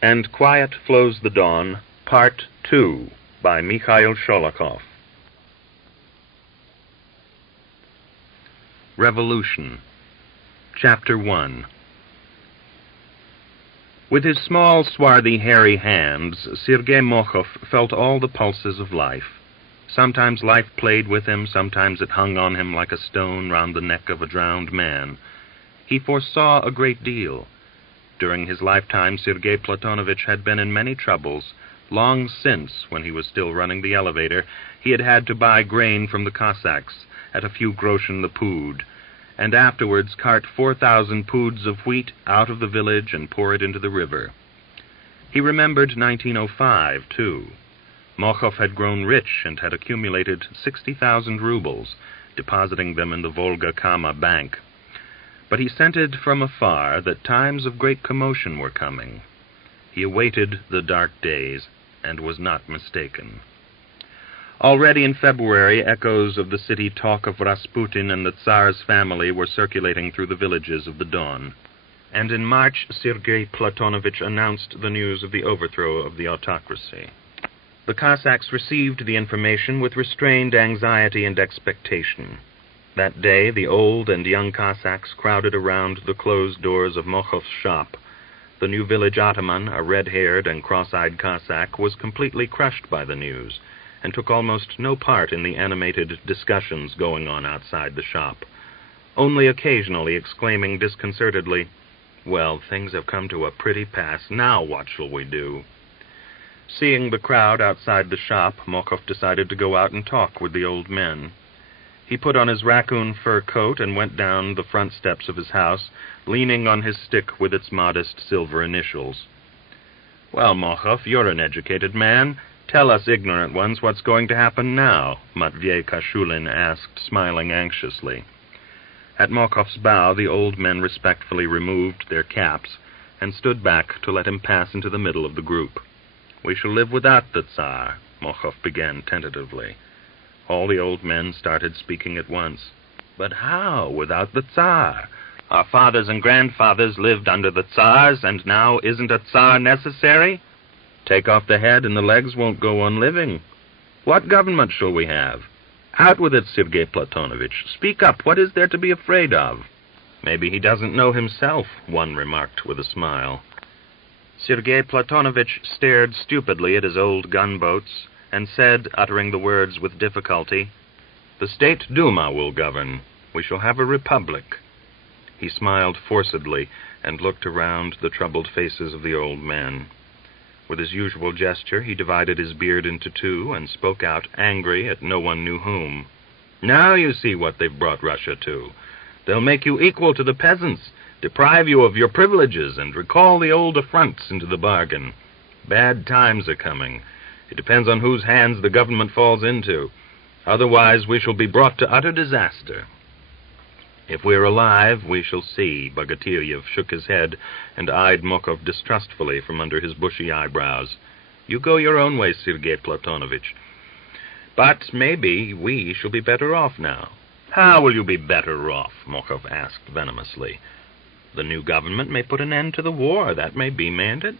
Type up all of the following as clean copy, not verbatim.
And Quiet Flows the Dawn, Part 2, by Mikhail Sholokhov. Revolution. Chapter 1. With his small, swarthy, hairy hands, Sergei Mokhov felt all the pulses of life. Sometimes life played with him, sometimes it hung on him like a stone round the neck of a drowned man. He foresaw a great deal. During his lifetime, Sergei Platonovich had been in many troubles. Long since, when he was still running the elevator, he had had to buy grain from the Cossacks at a few groschen the pood, and afterwards cart 4,000 poods of wheat out of the village and pour it into the river. He remembered 1905, too. Mokhov had grown rich and had accumulated 60,000 rubles, depositing them in the Volga-Kama Bank. But he scented from afar that times of great commotion were coming. He awaited the dark days, and was not mistaken. Already in February, echoes of the city talk of Rasputin and the Tsar's family were circulating through the villages of the Don. And in March, Sergei Platonovich announced the news of the overthrow of the autocracy. The Cossacks received the information with restrained anxiety and expectation. That day, the old and young Cossacks crowded around the closed doors of Mokhov's shop. The new village ataman, a red-haired and cross-eyed Cossack, was completely crushed by the news, and took almost no part in the animated discussions going on outside the shop, only occasionally exclaiming disconcertedly, "Well, things have come to a pretty pass. Now what shall we do?" Seeing the crowd outside the shop, Mokhov decided to go out and talk with the old men. He put on his raccoon fur coat and went down the front steps of his house, leaning on his stick with its modest silver initials. "Well, Mokhov, you're an educated man. Tell us ignorant ones what's going to happen now," Matvei Kashulin asked, smiling anxiously. At Mokhov's bow, the old men respectfully removed their caps and stood back to let him pass into the middle of the group. "We shall live without the Tsar," Mokhov began tentatively. All the old men started speaking at once. "But how, without the Tsar? Our fathers and grandfathers lived under the Tsars, and now isn't a Tsar necessary? Take off the head and the legs won't go on living. What government shall we have? Out with it, Sergei Platonovich. Speak up. What is there to be afraid of?" "Maybe he doesn't know himself," one remarked with a smile. Sergei Platonovich stared stupidly at his old gunboats and said, uttering the words with difficulty, "The State Duma will govern. We shall have a republic." He smiled forcedly and looked around the troubled faces of the old men. With his usual gesture, he divided his beard into two and spoke out, angry at no one knew whom. "Now you see what they've brought Russia to. They'll make you equal to the peasants, deprive you of your privileges, and recall the old affronts into the bargain. Bad times are coming. It depends on whose hands the government falls into. Otherwise, we shall be brought to utter disaster." "If we're alive, we shall see." Bogotyrev shook his head and eyed Mokhov distrustfully from under his bushy eyebrows. "You go your own way, Sergei Platonovich. But maybe we shall be better off now." "How will you be better off?" Mokhov asked venomously. "The new government may put an end to the war. That may be, mayn't it?"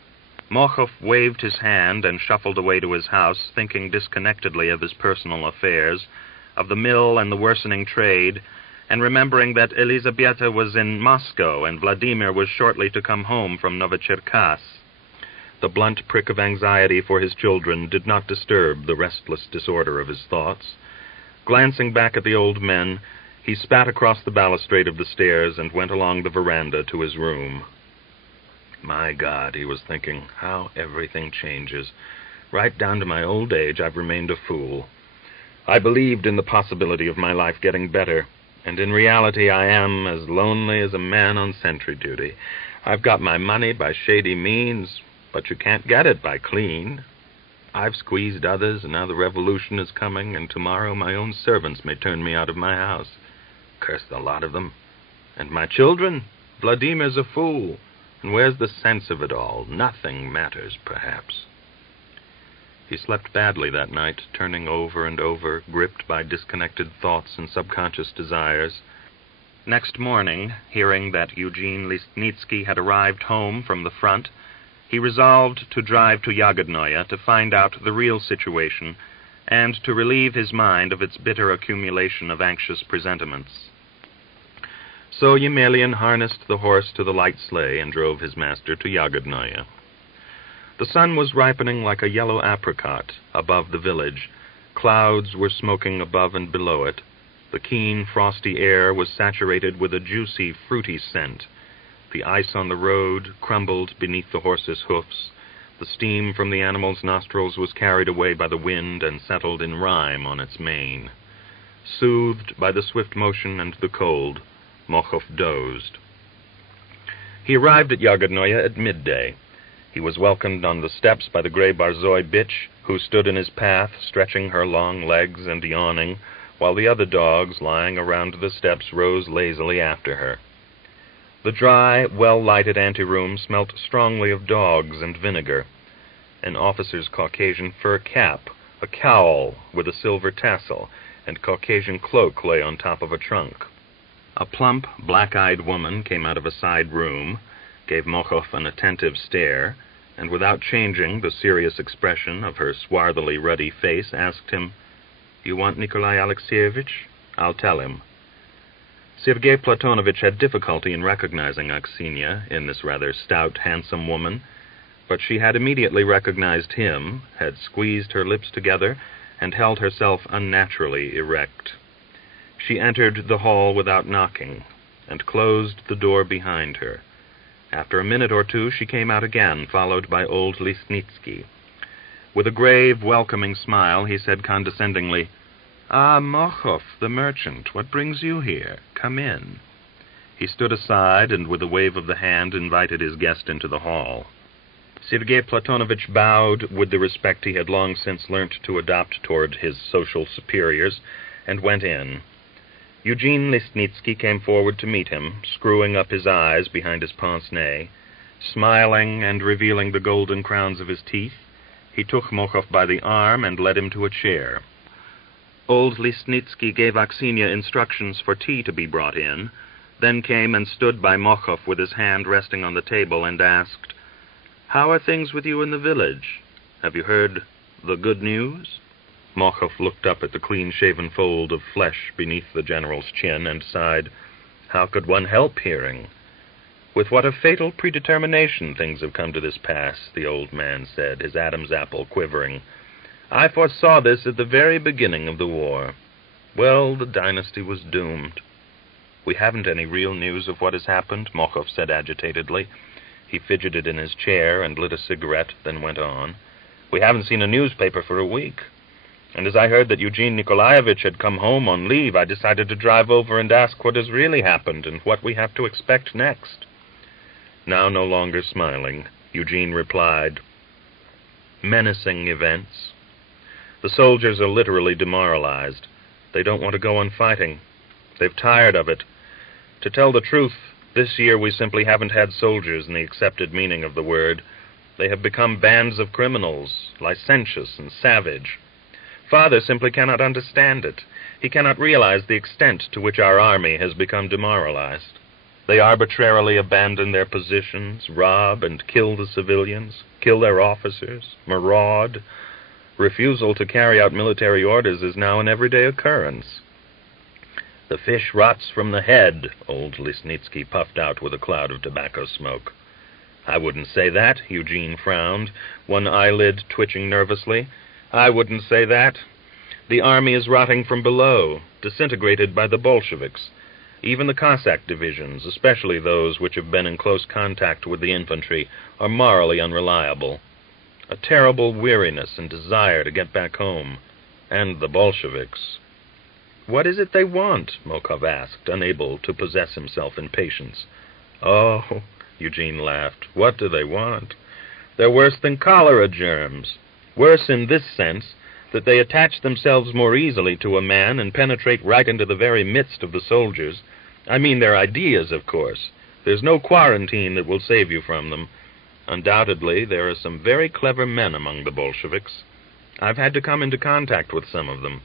Mokhov waved his hand and shuffled away to his house, thinking disconnectedly of his personal affairs, of the mill and the worsening trade, and remembering that Elizabeta was in Moscow and Vladimir was shortly to come home from Novocherkass. The blunt prick of anxiety for his children did not disturb the restless disorder of his thoughts. Glancing back at the old men, he spat across the balustrade of the stairs and went along the veranda to his room. "My God," he was thinking, "how everything changes. Right down to my old age, I've remained a fool. I believed in the possibility of my life getting better, and in reality I am as lonely as a man on sentry duty. I've got my money by shady means, but you can't get it by clean. I've squeezed others, and now the revolution is coming, and tomorrow my own servants may turn me out of my house. Curse the lot of them. And my children? Vladimir's a fool. And where's the sense of it all? Nothing matters, perhaps." He slept badly that night, turning over and over, gripped by disconnected thoughts and subconscious desires. Next morning, hearing that Eugene Listnitsky had arrived home from the front, He resolved to drive to Yagodnoye to find out the real situation and to relieve his mind of its bitter accumulation of anxious presentiments. So Yemelyan harnessed the horse to the light sleigh and drove his master to Yagodnoye. The sun was ripening like a yellow apricot above the village. Clouds were smoking above and below it. The keen, frosty air was saturated with a juicy, fruity scent. The ice on the road crumbled beneath the horse's hoofs. The steam from the animal's nostrils was carried away by the wind and settled in rime on its mane. Soothed by the swift motion and the cold, Mokhov dozed. He arrived at Yagodnoye at midday. He was welcomed on the steps by the gray Barzoi bitch, who stood in his path, stretching her long legs and yawning, while the other dogs, lying around the steps, rose lazily after her. The dry, well-lighted anteroom smelt strongly of dogs and vinegar. An officer's Caucasian fur cap, a cowl with a silver tassel, and Caucasian cloak lay on top of a trunk. A plump, black-eyed woman came out of a side room, gave Mokhov an attentive stare, and without changing the serious expression of her swarthily ruddy face, asked him, "You want Nikolai Alexeyevich? I'll tell him." Sergei Platonovich had difficulty in recognizing Aksiniya in this rather stout, handsome woman, but she had immediately recognized him, had squeezed her lips together, and held herself unnaturally erect. She entered the hall without knocking, and closed the door behind her. After a minute or two, she came out again, followed by old Lisnitsky. With a grave, welcoming smile, he said condescendingly, "Ah, Mokhov, the merchant, what brings you here? Come in." He stood aside and with a wave of the hand invited his guest into the hall. Sergei Platonovich bowed with the respect he had long since learnt to adopt toward his social superiors, and went in. Eugene Lisnitsky came forward to meet him, screwing up his eyes behind his pince-nez. Smiling and revealing the golden crowns of his teeth, he took Mokhov by the arm and led him to a chair. Old Lisnitsky gave Aksiniya instructions for tea to be brought in, then came and stood by Mokhov with his hand resting on the table and asked, "How are things with you in the village? Have you heard the good news?" Mokhov looked up at the clean-shaven fold of flesh beneath the general's chin and sighed, "How could one help hearing?" "With what a fatal predetermination things have come to this pass," the old man said, his Adam's apple quivering. "I foresaw this at the very beginning of the war. Well, the dynasty was doomed." "We haven't any real news of what has happened," Mokhov said agitatedly. He fidgeted in his chair and lit a cigarette, then went on. "We haven't seen a newspaper for a week. And as I heard that Eugene Nikolaevich had come home on leave, I decided to drive over and ask what has really happened and what we have to expect next." Now no longer smiling, Eugene replied, "Menacing events. The soldiers are literally demoralized. They don't want to go on fighting. They've tired of it. To tell the truth, this year we simply haven't had soldiers in the accepted meaning of the word. They have become bands of criminals, licentious and savage. Father simply cannot understand it. He cannot realize the extent to which our army has become demoralized. They arbitrarily abandon their positions, rob and kill the civilians, kill their officers, maraud. Refusal to carry out military orders is now an everyday occurrence." "The fish rots from the head," old Lisnitsky puffed out with a cloud of tobacco smoke. "I wouldn't say that," Eugene frowned, one eyelid twitching nervously. "I wouldn't say that. The army is rotting from below, disintegrated by the Bolsheviks. Even the Cossack divisions, especially those which have been in close contact with the infantry, are morally unreliable. A terrible weariness and desire to get back home. And the Bolsheviks." "What is it they want?" Mokhov asked, unable to possess himself in patience. "Oh," Eugene laughed, "what do they want? They're worse than cholera germs. Worse in this sense, that they attach themselves more easily to a man and penetrate right into the very midst of the soldiers. I mean their ideas, of course. There's no quarantine that will save you from them. Undoubtedly, there are some very clever men among the Bolsheviks. I've had to come into contact with some of them.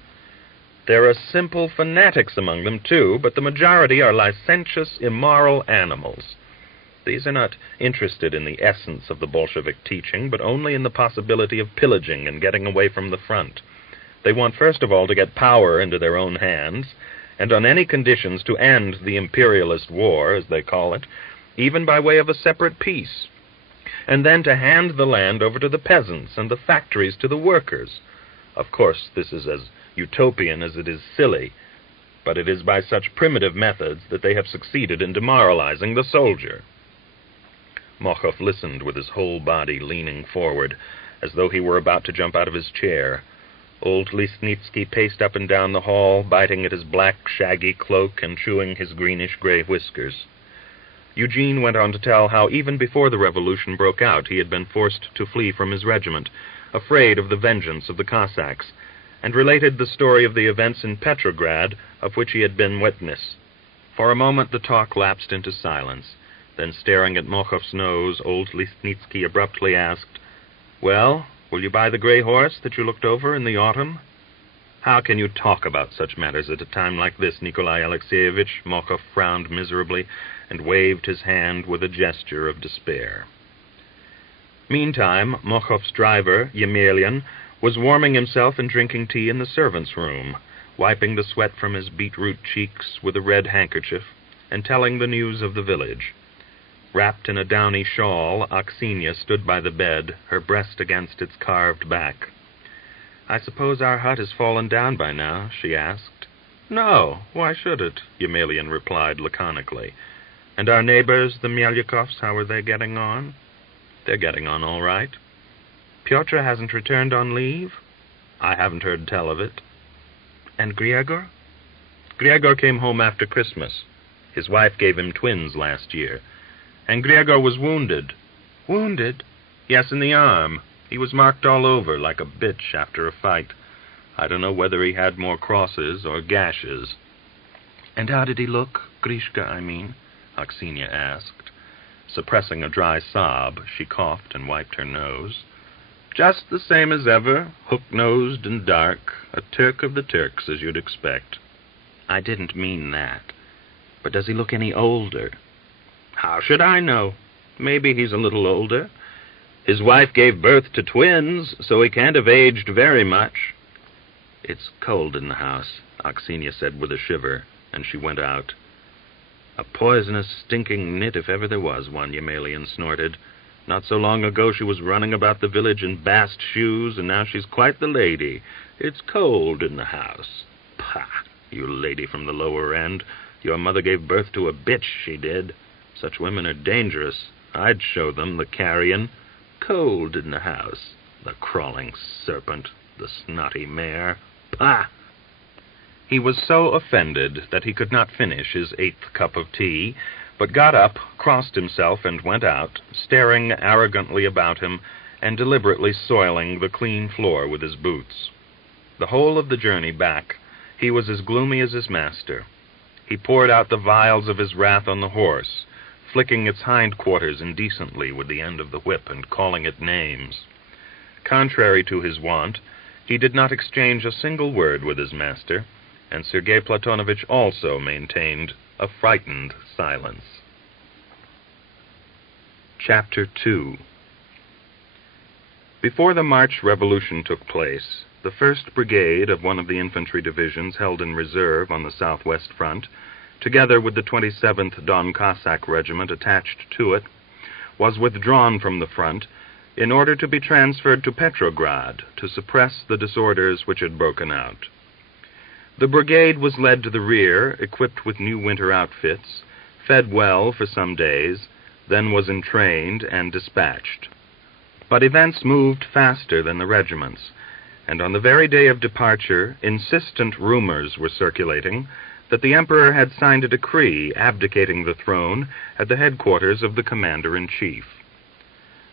There are simple fanatics among them, too, but the majority are licentious, immoral animals. These are not interested in the essence of the Bolshevik teaching, but only in the possibility of pillaging and getting away from the front. They want first of all to get power into their own hands, and on any conditions to end the imperialist war, as they call it, even by way of a separate peace, and then to hand the land over to the peasants and the factories to the workers. Of course, this is as utopian as it is silly, but it is by such primitive methods that they have succeeded in demoralizing the soldier. Mokhov listened with his whole body leaning forward, as though he were about to jump out of his chair. Old Lisnitsky paced up and down the hall, biting at his black, shaggy cloak and chewing his greenish-gray whiskers. Eugene went on to tell how even before the revolution broke out he had been forced to flee from his regiment, afraid of the vengeance of the Cossacks, and related the story of the events in Petrograd of which he had been witness. For a moment the talk lapsed into silence. Then, staring at Mokhov's nose, old Lisnitsky abruptly asked, "Well, will you buy the gray horse that you looked over in the autumn?" "How can you talk about such matters at a time like this, Nikolai Alexeyevich?" Mokhov frowned miserably and waved his hand with a gesture of despair. Meantime, Mokhov's driver, Yemelyan, was warming himself and drinking tea in the servants' room, wiping the sweat from his beetroot cheeks with a red handkerchief, and telling the news of the village. Wrapped in a downy shawl, Aksenia stood by the bed, her breast against its carved back. "I suppose our hut has fallen down by now?" she asked. "No, why should it?" Yemelyan replied laconically. "And our neighbors, the Myelyakovs, how are they getting on?" "They're getting on all right." "Pyotr hasn't returned on leave?" "I haven't heard tell of it." "And Griegor?" "Griegor came home after Christmas. His wife gave him twins last year. And Griegor was wounded." "Wounded?" "Yes, in the arm. He was marked all over, like a bitch after a fight. I don't know whether he had more crosses or gashes." "And how did he look, Grishka, I mean?" Aksenia asked. Suppressing a dry sob, she coughed and wiped her nose. "Just the same as ever, hook-nosed and dark, a Turk of the Turks, as you'd expect." "I didn't mean that. But does he look any older?" "How should I know? Maybe he's a little older. His wife gave birth to twins, so he can't have aged very much." "It's cold in the house," Aksenia said with a shiver, and she went out. "A poisonous, stinking nit if ever there was one," Yemelyan snorted. "Not so long ago she was running about the village in bast shoes, and now she's quite the lady. It's cold in the house. Pah, you lady from the lower end. Your mother gave birth to a bitch, she did. Such women are dangerous. I'd show them the carrion. Cold in the house. The crawling serpent, the snotty mare. Pah!" He was so offended that he could not finish his 8th cup of tea, but got up, crossed himself, and went out, staring arrogantly about him and deliberately soiling the clean floor with his boots. The whole of the journey back he was as gloomy as his master. He poured out the vials of his wrath on the horse, flicking its hindquarters indecently with the end of the whip and calling it names. Contrary to his wont, he did not exchange a single word with his master, and Sergei Platonovich also maintained a frightened silence. Chapter 2. Before the March Revolution took place, the 1st Brigade of one of the infantry divisions held in reserve on the southwest front, together with the 27th Don Cossack Regiment attached to it, was withdrawn from the front in order to be transferred to Petrograd to suppress the disorders which had broken out. The brigade was led to the rear, equipped with new winter outfits, fed well for some days, then was entrained and dispatched. But events moved faster than the regiments, and on the very day of departure, insistent rumors were circulating that the Emperor had signed a decree abdicating the throne at the headquarters of the Commander-in-Chief.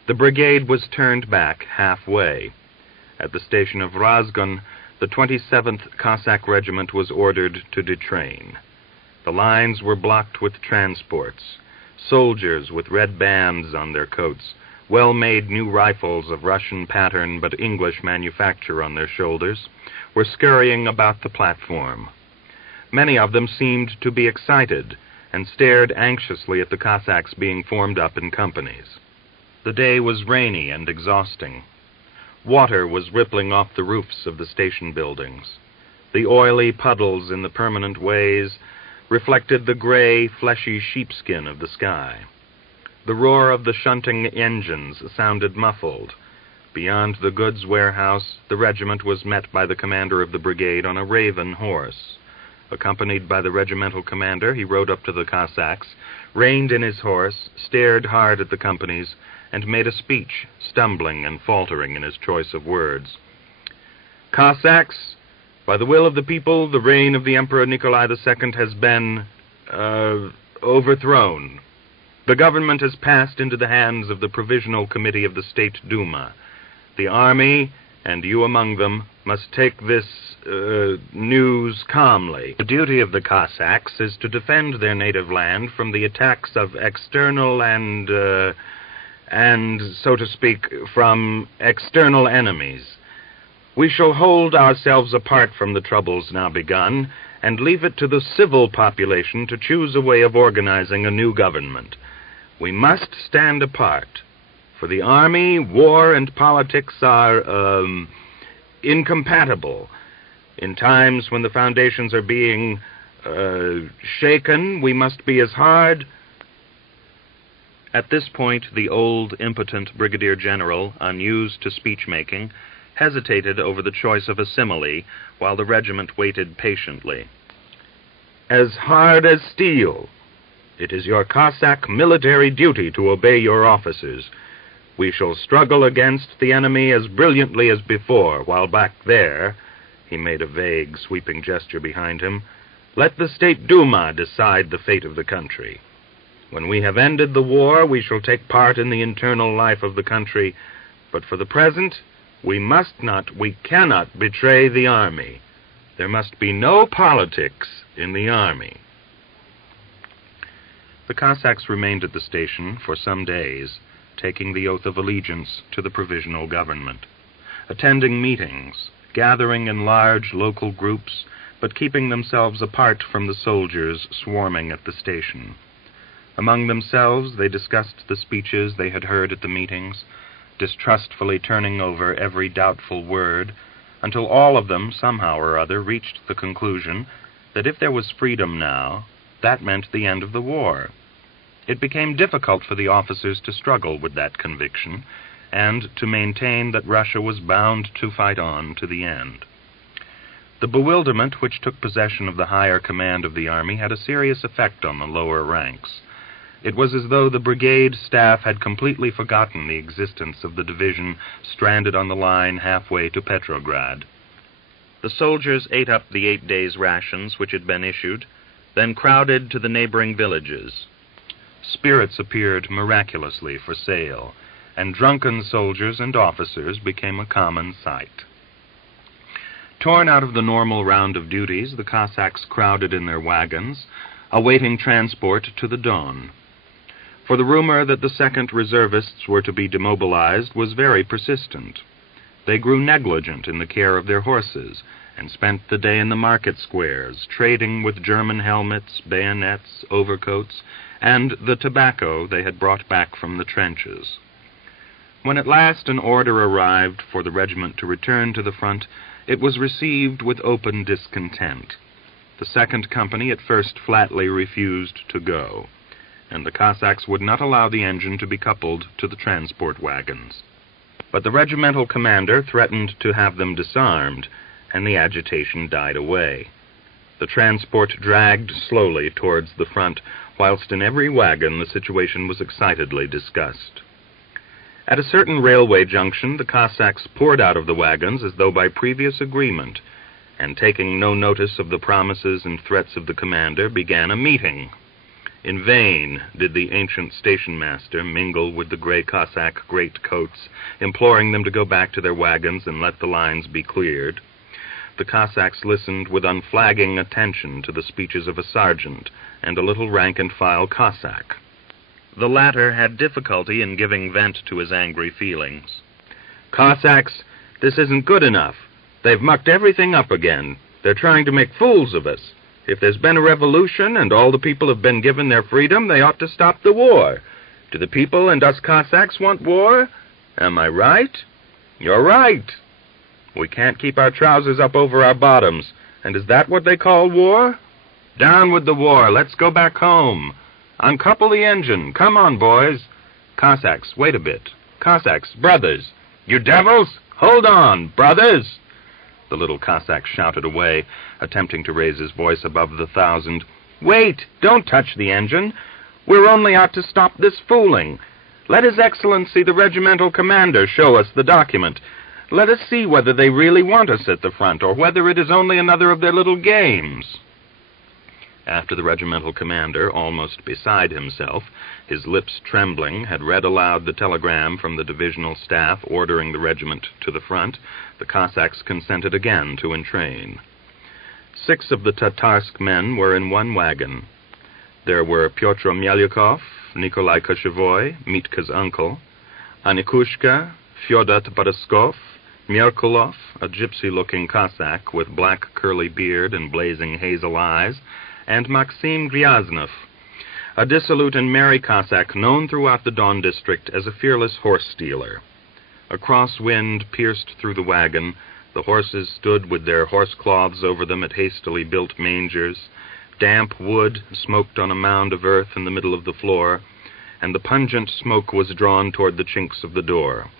The brigade was turned back halfway. At the station of Razgon, the 27th Cossack Regiment was ordered to detrain. The lines were blocked with transports. Soldiers with red bands on their coats, well-made new rifles of Russian pattern but English manufacture on their shoulders, were scurrying about the platform. Many of them seemed to be excited, and stared anxiously at the Cossacks being formed up in companies. The day was rainy and exhausting. Water was rippling off the roofs of the station buildings. The oily puddles in the permanent ways reflected the gray, fleshy sheepskin of the sky. The roar of the shunting engines sounded muffled. Beyond the goods warehouse, the regiment was met by the commander of the brigade on a raven horse. Accompanied by the regimental commander, he rode up to the Cossacks, reined in his horse, stared hard at the companies, and made a speech, stumbling and faltering in his choice of words. "Cossacks, by the will of the people, the reign of the Emperor Nikolai II has been, overthrown. The government has passed into the hands of the Provisional Committee of the State Duma. The army, and you among them, must take this, news calmly. The duty of the Cossacks is to defend their native land from the attacks of external and, so to speak, from external enemies. We shall hold ourselves apart from the troubles now begun, and leave it to the civil population to choose a way of organizing a new government. We must stand apart. For the army, war and politics are, incompatible. In times when the foundations are being, shaken, we must be as hard." At this point, the old, impotent brigadier general, unused to speech-making, hesitated over the choice of a simile, while the regiment waited patiently. "As hard as steel. It is your Cossack military duty to obey your officers. We shall struggle against the enemy as brilliantly as before, while back there," he made a vague, sweeping gesture behind him, "let the State Duma decide the fate of the country. When we have ended the war, we shall take part in the internal life of the country, but for the present, we cannot betray the army. There must be no politics in the army." The Cossacks remained at the station for some days, taking the oath of allegiance to the provisional government, attending meetings, gathering in large local groups, but keeping themselves apart from the soldiers swarming at the station. Among themselves, they discussed the speeches they had heard at the meetings, distrustfully turning over every doubtful word, until all of them, somehow or other, reached the conclusion that if there was freedom now, that meant the end of the war. It became difficult for the officers to struggle with that conviction, and to maintain that Russia was bound to fight on to the end. The bewilderment which took possession of the higher command of the army had a serious effect on the lower ranks. It was as though the brigade staff had completely forgotten the existence of the division stranded on the line halfway to Petrograd. The soldiers ate up the 8 days' rations which had been issued, then crowded to the neighboring villages. Spirits appeared miraculously for sale, and drunken soldiers and officers became a common sight. Torn out of the normal round of duties, the Cossacks crowded in their wagons, awaiting transport to the Don. For the rumor that the 2nd Reservists were to be demobilized was very persistent. They grew negligent in the care of their horses, and spent the day in the market squares, trading with German helmets, bayonets, overcoats, and the tobacco they had brought back from the trenches. When at last an order arrived for the regiment to return to the front, it was received with open discontent. The 2nd Company at first flatly refused to go, and the Cossacks would not allow the engine to be coupled to the transport wagons. But the regimental commander threatened to have them disarmed, and the agitation died away. The transport dragged slowly towards the front, whilst in every wagon the situation was excitedly discussed. At a certain railway junction, the Cossacks poured out of the wagons as though by previous agreement, and taking no notice of the promises and threats of the commander, began a meeting. In vain did the ancient station-master mingle with the gray Cossack greatcoats, imploring them to go back to their wagons and let the lines be cleared. The Cossacks listened with unflagging attention to the speeches of a sergeant and a little rank-and-file Cossack. The latter had difficulty in giving vent to his angry feelings. "Cossacks, this isn't good enough. They've mucked everything up again. They're trying to make fools of us. If there's been a revolution and all the people have been given their freedom, they ought to stop the war. Do the people and us Cossacks want war? Am I right? You're right. We can't keep our trousers up over our bottoms. And is that what they call war? Down with the war. Let's go back home. Uncouple the engine. Come on, boys. Cossacks, wait a bit. Cossacks, brothers. You devils, hold on, brothers. The little Cossack shouted away, attempting to raise his voice above the 1,000. Wait, don't touch the engine. We're only out to stop this fooling. Let His Excellency the regimental commander show us the document. Let us see whether they really want us at the front, or whether it is only another of their little games. After the regimental commander, almost beside himself, his lips trembling, had read aloud the telegram from the divisional staff ordering the regiment to the front, the Cossacks consented again to entrain. 6 of the Tatarsk men were in one wagon. There were Pyotr Melyukov, Nikolai Koshevoy, Mitka's uncle, Anikushka, Fyodor Baraskov, Merkulov, a gypsy-looking Cossack with black curly beard and blazing hazel eyes, and Maxim Gryaznov, a dissolute and merry Cossack known throughout the Don district as a fearless horse-stealer. A cross wind pierced through the wagon. The horses stood with their horse-cloths over them at hastily built mangers. Damp wood smoked on a mound of earth in the middle of the floor, and the pungent smoke was drawn toward the chinks of the door.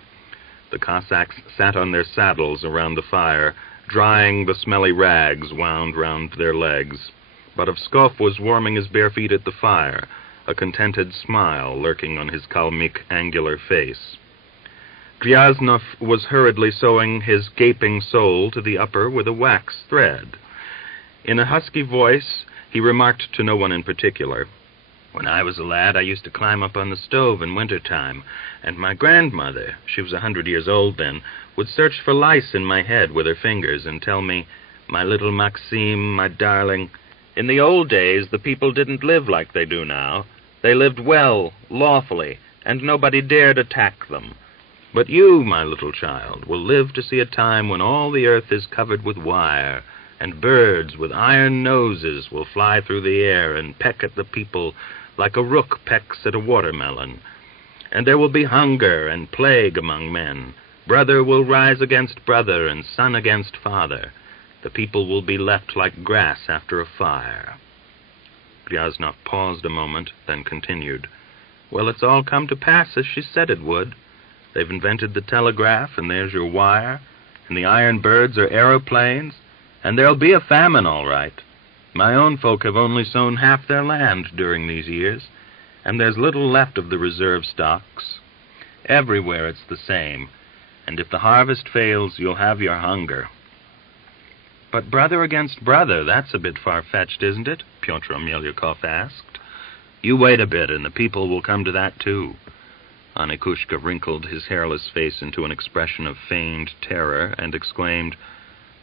The Cossacks sat on their saddles around the fire, drying the smelly rags wound round their legs. But Pskov was warming his bare feet at the fire, a contented smile lurking on his Kalmyk angular face. Gryaznov was hurriedly sewing his gaping sole to the upper with a wax thread. In a husky voice, he remarked to no one in particular, "When I was a lad, I used to climb up on the stove in winter time, and my grandmother, she was 100 years old then, would search for lice in my head with her fingers and tell me, 'My little Maxim, my darling.' In the old days, the people didn't live like they do now. They lived well, lawfully, and nobody dared attack them. But you, my little child, will live to see a time when all the earth is covered with wire, and birds with iron noses will fly through the air and peck at the people like a rook pecks at a watermelon. And there will be hunger and plague among men. Brother will rise against brother and son against father. The people will be left like grass after a fire." Gryaznov paused a moment, then continued, "Well, it's all come to pass as she said it would. They've invented the telegraph, and there's your wire, and the iron birds are aeroplanes, and there'll be a famine, all right. My own folk have only sown half their land during these years, and there's little left of the reserve stocks. Everywhere it's the same, and if the harvest fails, you'll have your hunger." "But brother against brother, that's a bit far-fetched, isn't it?" Pyotr Melyukov asked. "You wait a bit, and the people will come to that, too." Anikushka wrinkled his hairless face into an expression of feigned terror and exclaimed,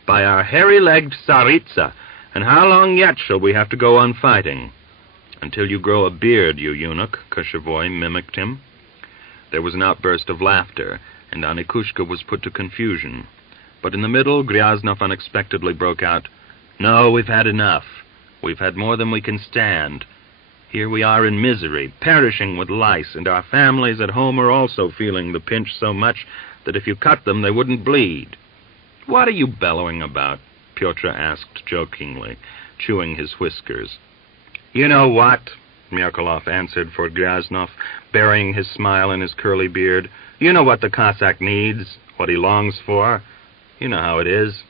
"By our hairy-legged Tsaritsa, and how long yet shall we have to go on fighting?" "Until you grow a beard, you eunuch," Koshevoy mimicked him. There was an outburst of laughter, and Anikushka was put to confusion. But in the middle, Gryaznov unexpectedly broke out, "No, we've had enough. We've had more than we can stand. Here we are in misery, perishing with lice, and our families at home are also feeling the pinch so much that if you cut them, they wouldn't bleed." "What are you bellowing about?" Pyotr asked jokingly, chewing his whiskers. "You know what," Merkulov answered for Gryaznov, burying his smile in his curly beard. "You know what the Cossack needs, what he longs for. You know how it is.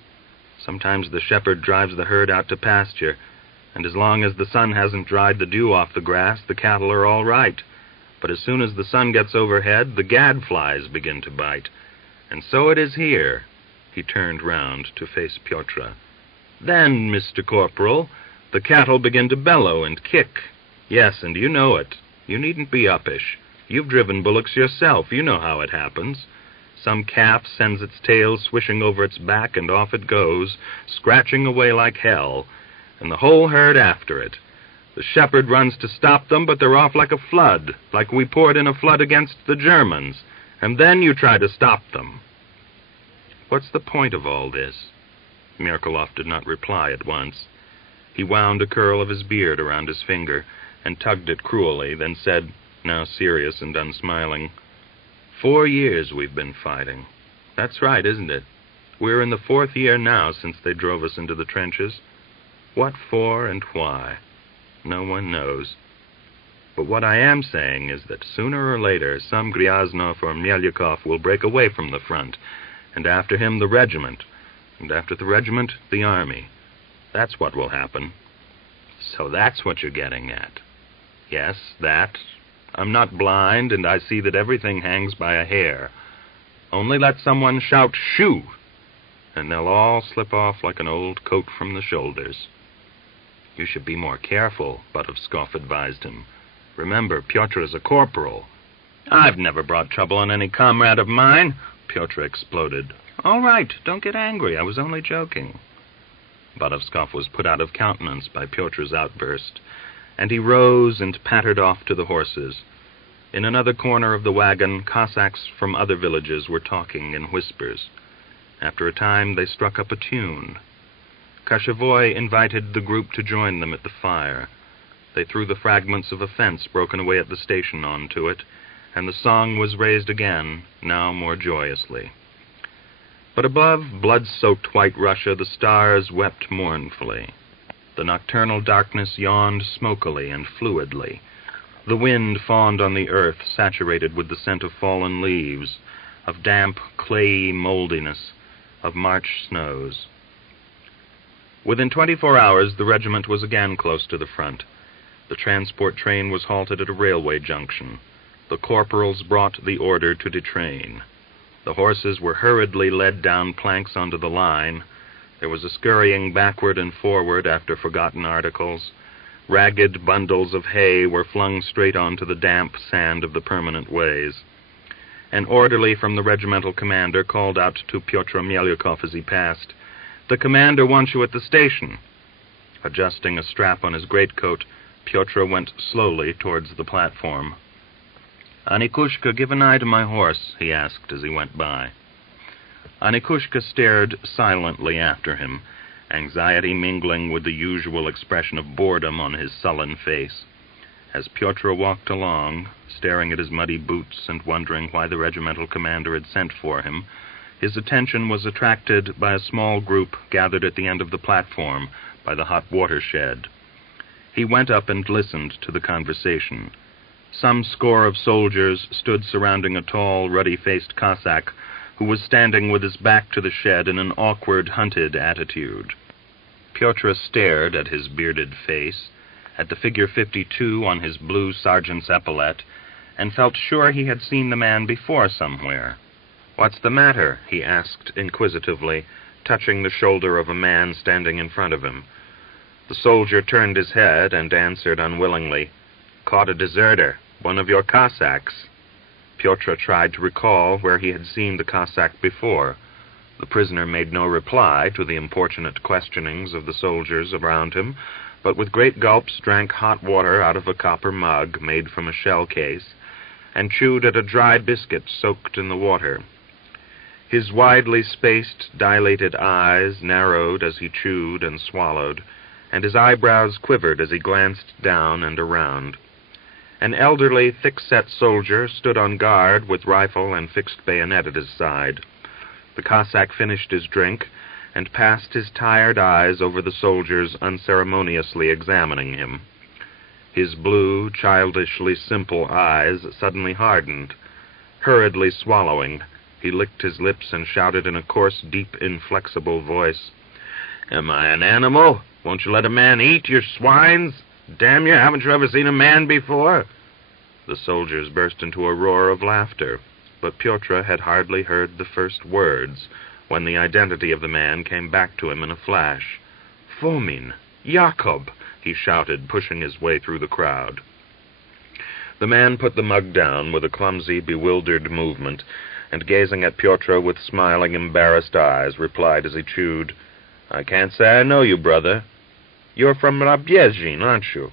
Sometimes the shepherd drives the herd out to pasture, and as long as the sun hasn't dried the dew off the grass, the cattle are all right. But as soon as the sun gets overhead, the gadflies begin to bite. And so it is here." He turned round to face Pyotr. "Then, Mr. Corporal, the cattle begin to bellow and kick. Yes, and you know it. You needn't be uppish. You've driven bullocks yourself. You know how it happens. Some calf sends its tail swishing over its back, and off it goes, scratching away like hell, and the whole herd after it. The shepherd runs to stop them, but they're off like a flood, like we poured in a flood against the Germans, and then you try to stop them." "What's the point of all this?" Merkulov did not reply at once. He wound a curl of his beard around his finger and tugged it cruelly, then said, now serious and unsmiling, 4 years we've been fighting. That's right, isn't it? We're in the 4th year now since they drove us into the trenches. What for and why? No one knows. But what I am saying is that sooner or later some Gryaznov or Melyukov will break away from the front, and after him the regiment, and after the regiment, the army. That's what will happen. So that's what you're getting at. Yes, that. I'm not blind, and I see that everything hangs by a hair. Only let someone shout, shoo, and they'll all slip off like an old coat from the shoulders. You should be more careful, Butovskov advised him. Remember, Pyotr is a corporal. I've never brought trouble on any comrade of mine, Pyotr exploded. All right, don't get angry. I was only joking. Butovskov was put out of countenance by Pyotr's outburst, and he rose and pattered off to the horses. In another corner of the wagon, Cossacks from other villages were talking in whispers. After a time, they struck up a tune. Kashavoy invited the group to join them at the fire. They threw the fragments of a fence broken away at the station onto it, and the song was raised again, now more joyously. But above blood-soaked white Russia, the stars wept mournfully. The nocturnal darkness yawned smokily and fluidly. The wind fawned on the earth, saturated with the scent of fallen leaves, of damp, clayey moldiness, of March snows. Within 24 hours, the regiment was again close to the front. The transport train was halted at a railway junction. The corporals brought the order to detrain. The horses were hurriedly led down planks onto the line. There was a scurrying backward and forward after forgotten articles. Ragged bundles of hay were flung straight onto the damp sand of the permanent ways. An orderly from the regimental commander called out to Pyotr Melyukov as he passed, "The commander wants you at the station." Adjusting a strap on his greatcoat, Pyotr went slowly towards the platform. "Anikushka, give an eye to my horse," he asked as he went by. Anikushka stared silently after him, anxiety mingling with the usual expression of boredom on his sullen face. As Pyotr walked along, staring at his muddy boots and wondering why the regimental commander had sent for him, his attention was attracted by a small group gathered at the end of the platform by the hot water shed. He went up and listened to the conversation. Some score of soldiers stood surrounding a tall, ruddy-faced Cossack who was standing with his back to the shed in an awkward, hunted attitude. Pyotr stared at his bearded face, at the figure 52 on his blue sergeant's epaulette, and felt sure he had seen the man before somewhere. "What's the matter?" he asked inquisitively, touching the shoulder of a man standing in front of him. The soldier turned his head and answered unwillingly, "Caught a deserter, one of your Cossacks." Pyotr tried to recall where he had seen the Cossack before. The prisoner made no reply to the importunate questionings of the soldiers around him, but with great gulps drank hot water out of a copper mug made from a shell case, and chewed at a dry biscuit soaked in the water. His widely spaced, dilated eyes narrowed as he chewed and swallowed, and his eyebrows quivered as he glanced down and around. An elderly, thick-set soldier stood on guard with rifle and fixed bayonet at his side. The Cossack finished his drink and passed his tired eyes over the soldiers, unceremoniously examining him. His blue, childishly simple eyes suddenly hardened. Hurriedly swallowing, he licked his lips and shouted in a coarse, deep, inflexible voice, "Am I an animal? Won't you let a man eat, you swines? Damn you, haven't you ever seen a man before?" The soldiers burst into a roar of laughter, but Pyotr had hardly heard the first words when the identity of the man came back to him in a flash. "Fomin! Jakob!" he shouted, pushing his way through the crowd. The man put the mug down with a clumsy, bewildered movement, and gazing at Pyotr with smiling, embarrassed eyes, replied as he chewed, "I can't say I know you, brother. You're from Rabiezhin, aren't you?"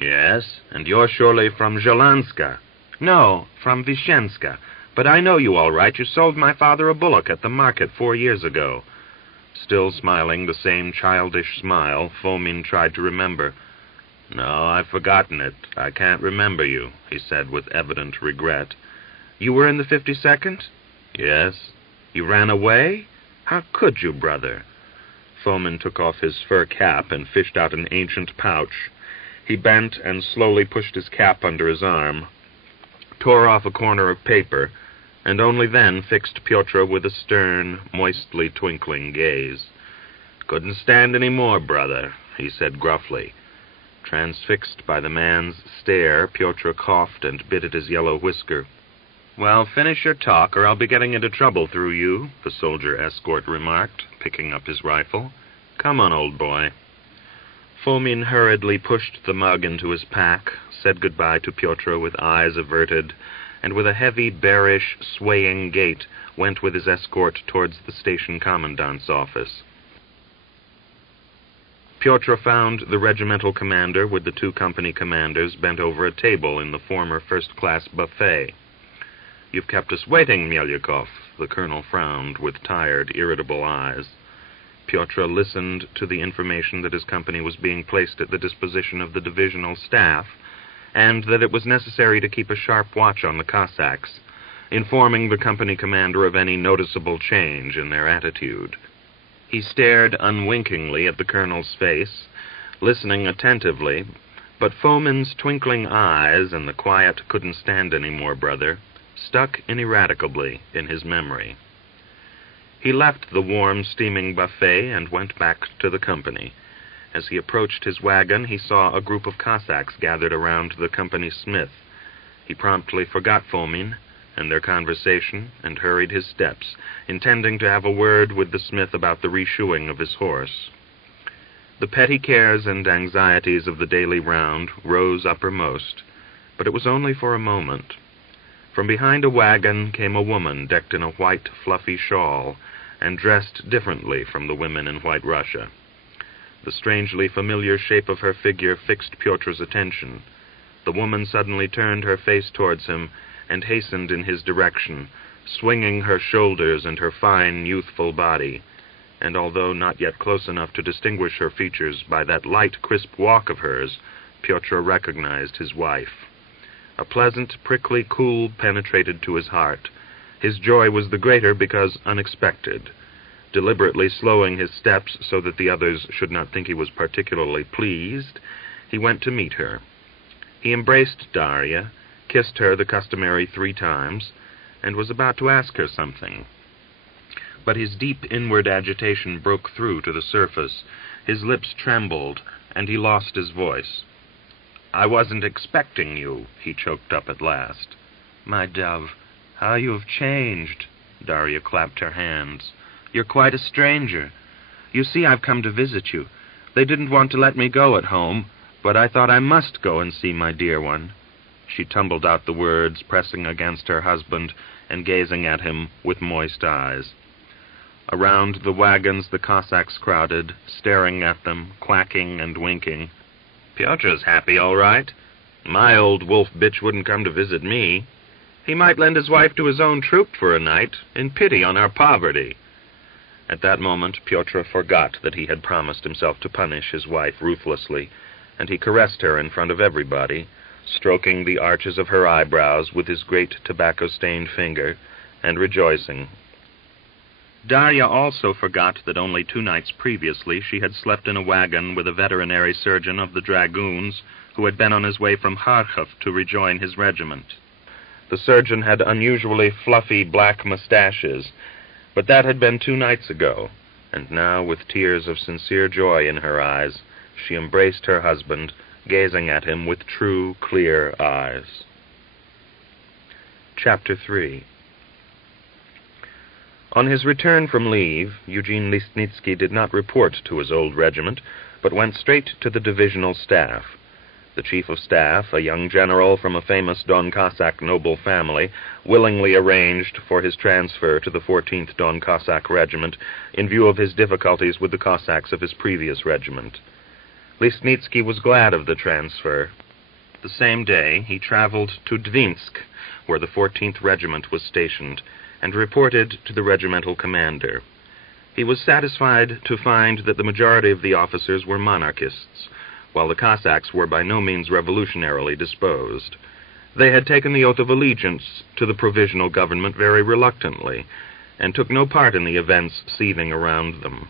"Yes, and you're surely from Zhelanska." "No, from Vishenska. But I know you all right. You sold my father a bullock at the market 4 years ago." Still smiling the same childish smile, Fomin tried to remember. "No, I've forgotten it. I can't remember you," he said with evident regret. "You were in the 52nd? "Yes." "You ran away? How could you, brother?" Fomin took off his fur cap and fished out an ancient pouch. He bent and slowly pushed his cap under his arm, tore off a corner of paper, and only then fixed Pyotr with a stern, moistly twinkling gaze. "Couldn't stand any more, brother," he said gruffly. Transfixed by the man's stare, Pyotr coughed and bit at his yellow whisker. "Well, finish your talk, or I'll be getting into trouble through you," the soldier escort remarked, picking up his rifle. "Come on, old boy." Fomin hurriedly pushed the mug into his pack, said goodbye to Pyotr with eyes averted, and with a heavy, bearish, swaying gait went with his escort towards the station commandant's office. Pyotr found the regimental commander with the 2 company commanders bent over a table in the former first-class buffet. "You've kept us waiting, Melyakov," the colonel frowned with tired, irritable eyes. Pyotr listened to the information that his company was being placed at the disposition of the divisional staff, and that it was necessary to keep a sharp watch on the Cossacks, informing the company commander of any noticeable change in their attitude. He stared unwinkingly at the colonel's face, listening attentively, but Fomin's twinkling eyes and the quiet "couldn't stand any more, brother" stuck ineradicably in his memory. He left the warm, steaming buffet and went back to the company. As he approached his wagon, he saw a group of Cossacks gathered around the company smith. He promptly forgot Fomin and their conversation and hurried his steps, intending to have a word with the smith about the reshoeing of his horse. The petty cares and anxieties of the daily round rose uppermost, but it was only for a moment. From behind a wagon came a woman decked in a white, fluffy shawl, and dressed differently from the women in White Russia. The strangely familiar shape of her figure fixed Pyotr's attention. The woman suddenly turned her face towards him and hastened in his direction, swinging her shoulders and her fine, youthful body, and although not yet close enough to distinguish her features by that light, crisp walk of hers, Pyotr recognized his wife. A pleasant, prickly cool penetrated to his heart. His joy was the greater because unexpected. Deliberately slowing his steps so that the others should not think he was particularly pleased, he went to meet her. He embraced Darya, kissed her the customary 3 times, and was about to ask her something. But his deep inward agitation broke through to the surface. His lips trembled, and he lost his voice. "I wasn't expecting you," he choked up at last. "My dove, how you have changed!" Darya clapped her hands. "You're quite a stranger. You see, I've come to visit you. They didn't want to let me go at home, but I thought I must go and see my dear one." She tumbled out the words, pressing against her husband and gazing at him with moist eyes. Around the wagons the Cossacks crowded, staring at them, quacking and winking. "Pyotr's happy, all right. My old wolf bitch wouldn't come to visit me. He might lend his wife to his own troop for a night, in pity on our poverty." At that moment, Pyotr forgot that he had promised himself to punish his wife ruthlessly, and he caressed her in front of everybody, stroking the arches of her eyebrows with his great tobacco-stained finger, and rejoicing. Darya also forgot that only 2 nights previously she had slept in a wagon with a veterinary surgeon of the dragoons who had been on his way from Kharkov to rejoin his regiment. The surgeon had unusually fluffy black mustaches, but that had been 2 nights ago, and now, with tears of sincere joy in her eyes, she embraced her husband, gazing at him with true, clear eyes. Chapter 3. On his return from leave, Eugene Listnitsky did not report to his old regiment, but went straight to the divisional staff. The chief of staff, a young general from a famous Don Cossack noble family, willingly arranged for his transfer to the 14th Don Cossack Regiment in view of his difficulties with the Cossacks of his previous regiment. Listnitsky was glad of the transfer. The same day he traveled to Dvinsk, where the 14th Regiment was stationed, and reported to the regimental commander. He was satisfied to find that the majority of the officers were monarchists, while the Cossacks were by no means revolutionarily disposed. They had taken the oath of allegiance to the provisional government very reluctantly, and took no part in the events seething around them.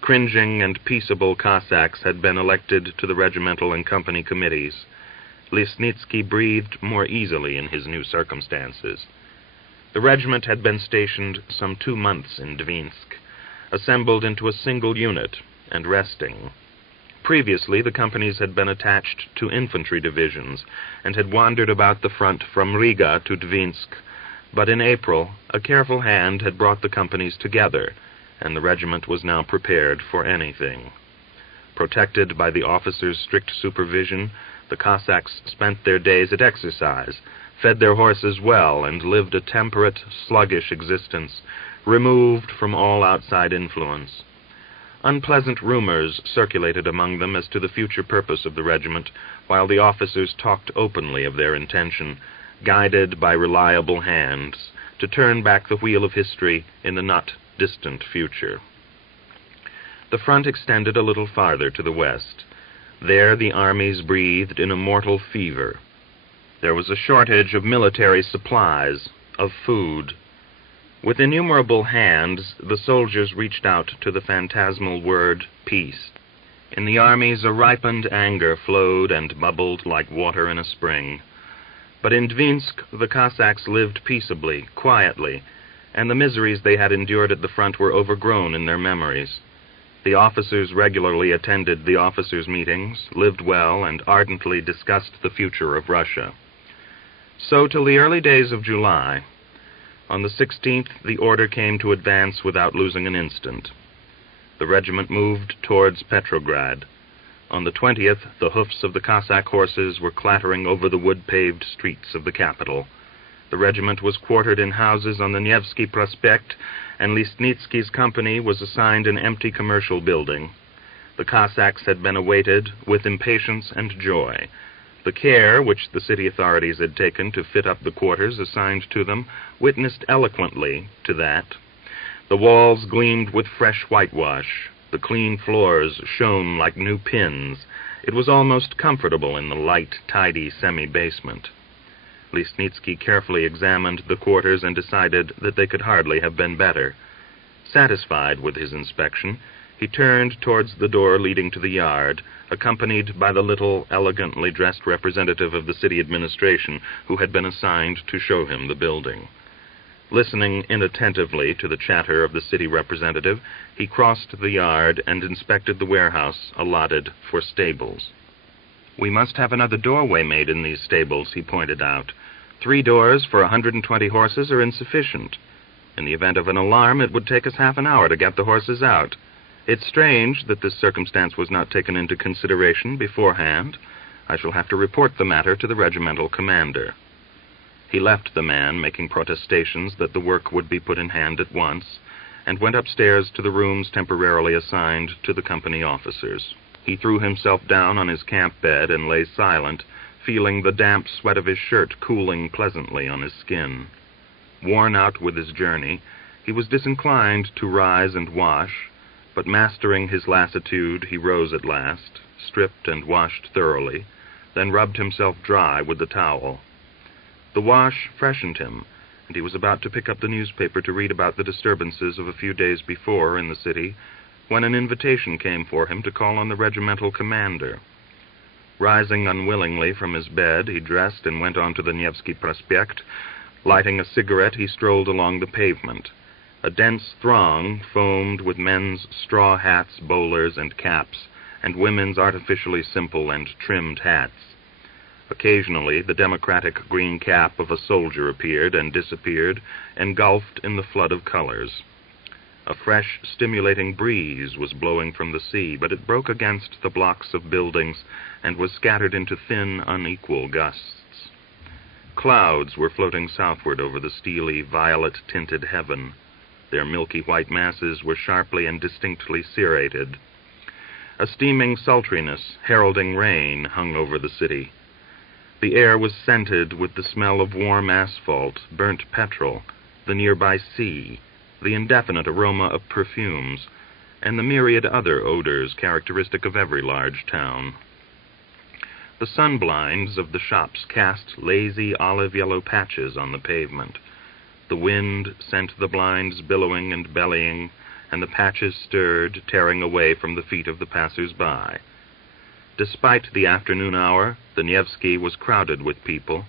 Cringing and peaceable Cossacks had been elected to the regimental and company committees. Lesnitsky breathed more easily in his new circumstances. The regiment had been stationed some 2 months in Dvinsk, assembled into a single unit and resting. Previously, the companies had been attached to infantry divisions and had wandered about the front from Riga to Dvinsk, but in April, a careful hand had brought the companies together, and the regiment was now prepared for anything. Protected by the officers' strict supervision, the Cossacks spent their days at exercise, fed their horses well, and lived a temperate, sluggish existence, removed from all outside influence. Unpleasant rumors circulated among them as to the future purpose of the regiment, while the officers talked openly of their intention, guided by reliable hands, to turn back the wheel of history in the not-distant future. The front extended a little farther to the west. There the armies breathed in a mortal fever. There was a shortage of military supplies, of food. With innumerable hands, the soldiers reached out to the phantasmal word, peace. In the armies, a ripened anger flowed and bubbled like water in a spring. But in Dvinsk, the Cossacks lived peaceably, quietly, and the miseries they had endured at the front were overgrown in their memories. The officers regularly attended the officers' meetings, lived well, and ardently discussed the future of Russia. So till the early days of July. On the 16th, the order came to advance without losing an instant. The regiment moved towards Petrograd. On the 20th, the hoofs of the Cossack horses were clattering over the wood-paved streets of the capital. The regiment was quartered in houses on the Nevsky Prospect, and Lesnitsky's company was assigned an empty commercial building. The Cossacks had been awaited with impatience and joy. The care which the city authorities had taken to fit up the quarters assigned to them witnessed eloquently to that. The walls gleamed with fresh whitewash. The clean floors shone like new pins. It was almost comfortable in the light, tidy semi-basement. Lesnitsky carefully examined the quarters and decided that they could hardly have been better. Satisfied with his inspection, he turned towards the door leading to the yard, accompanied by the little, elegantly dressed representative of the city administration who had been assigned to show him the building. Listening inattentively to the chatter of the city representative, he crossed the yard and inspected the warehouse allotted for stables. "We must have another doorway made in these stables," he pointed out. 3 doors for 120 horses are insufficient. In the event of an alarm, it would take us half an hour to get the horses out. It's strange that this circumstance was not taken into consideration beforehand. I shall have to report the matter to the regimental commander." He left the man making protestations that the work would be put in hand at once, and went upstairs to the rooms temporarily assigned to the company officers. He threw himself down on his camp bed and lay silent, feeling the damp sweat of his shirt cooling pleasantly on his skin. Worn out with his journey, he was disinclined to rise and wash, but mastering his lassitude, he rose at last, stripped and washed thoroughly, then rubbed himself dry with the towel. The wash freshened him, and he was about to pick up the newspaper to read about the disturbances of a few days before in the city, when an invitation came for him to call on the regimental commander. Rising unwillingly from his bed, he dressed and went on to the Nevsky Prospect. Lighting a cigarette, he strolled along the pavement. A dense throng foamed with men's straw hats, bowlers, and caps, and women's artificially simple and trimmed hats. Occasionally, the democratic green cap of a soldier appeared and disappeared, engulfed in the flood of colors. A fresh, stimulating breeze was blowing from the sea, but it broke against the blocks of buildings and was scattered into thin, unequal gusts. Clouds were floating southward over the steely, violet-tinted heaven. Their milky white masses were sharply and distinctly serrated. A steaming sultriness, heralding rain, hung over the city. The air was scented with the smell of warm asphalt, burnt petrol, the nearby sea, the indefinite aroma of perfumes, and the myriad other odors characteristic of every large town. The sunblinds of the shops cast lazy olive-yellow patches on the pavement. The wind sent the blinds billowing and bellying, and the patches stirred, tearing away from the feet of the passers-by. Despite the afternoon hour, the Nevsky was crowded with people.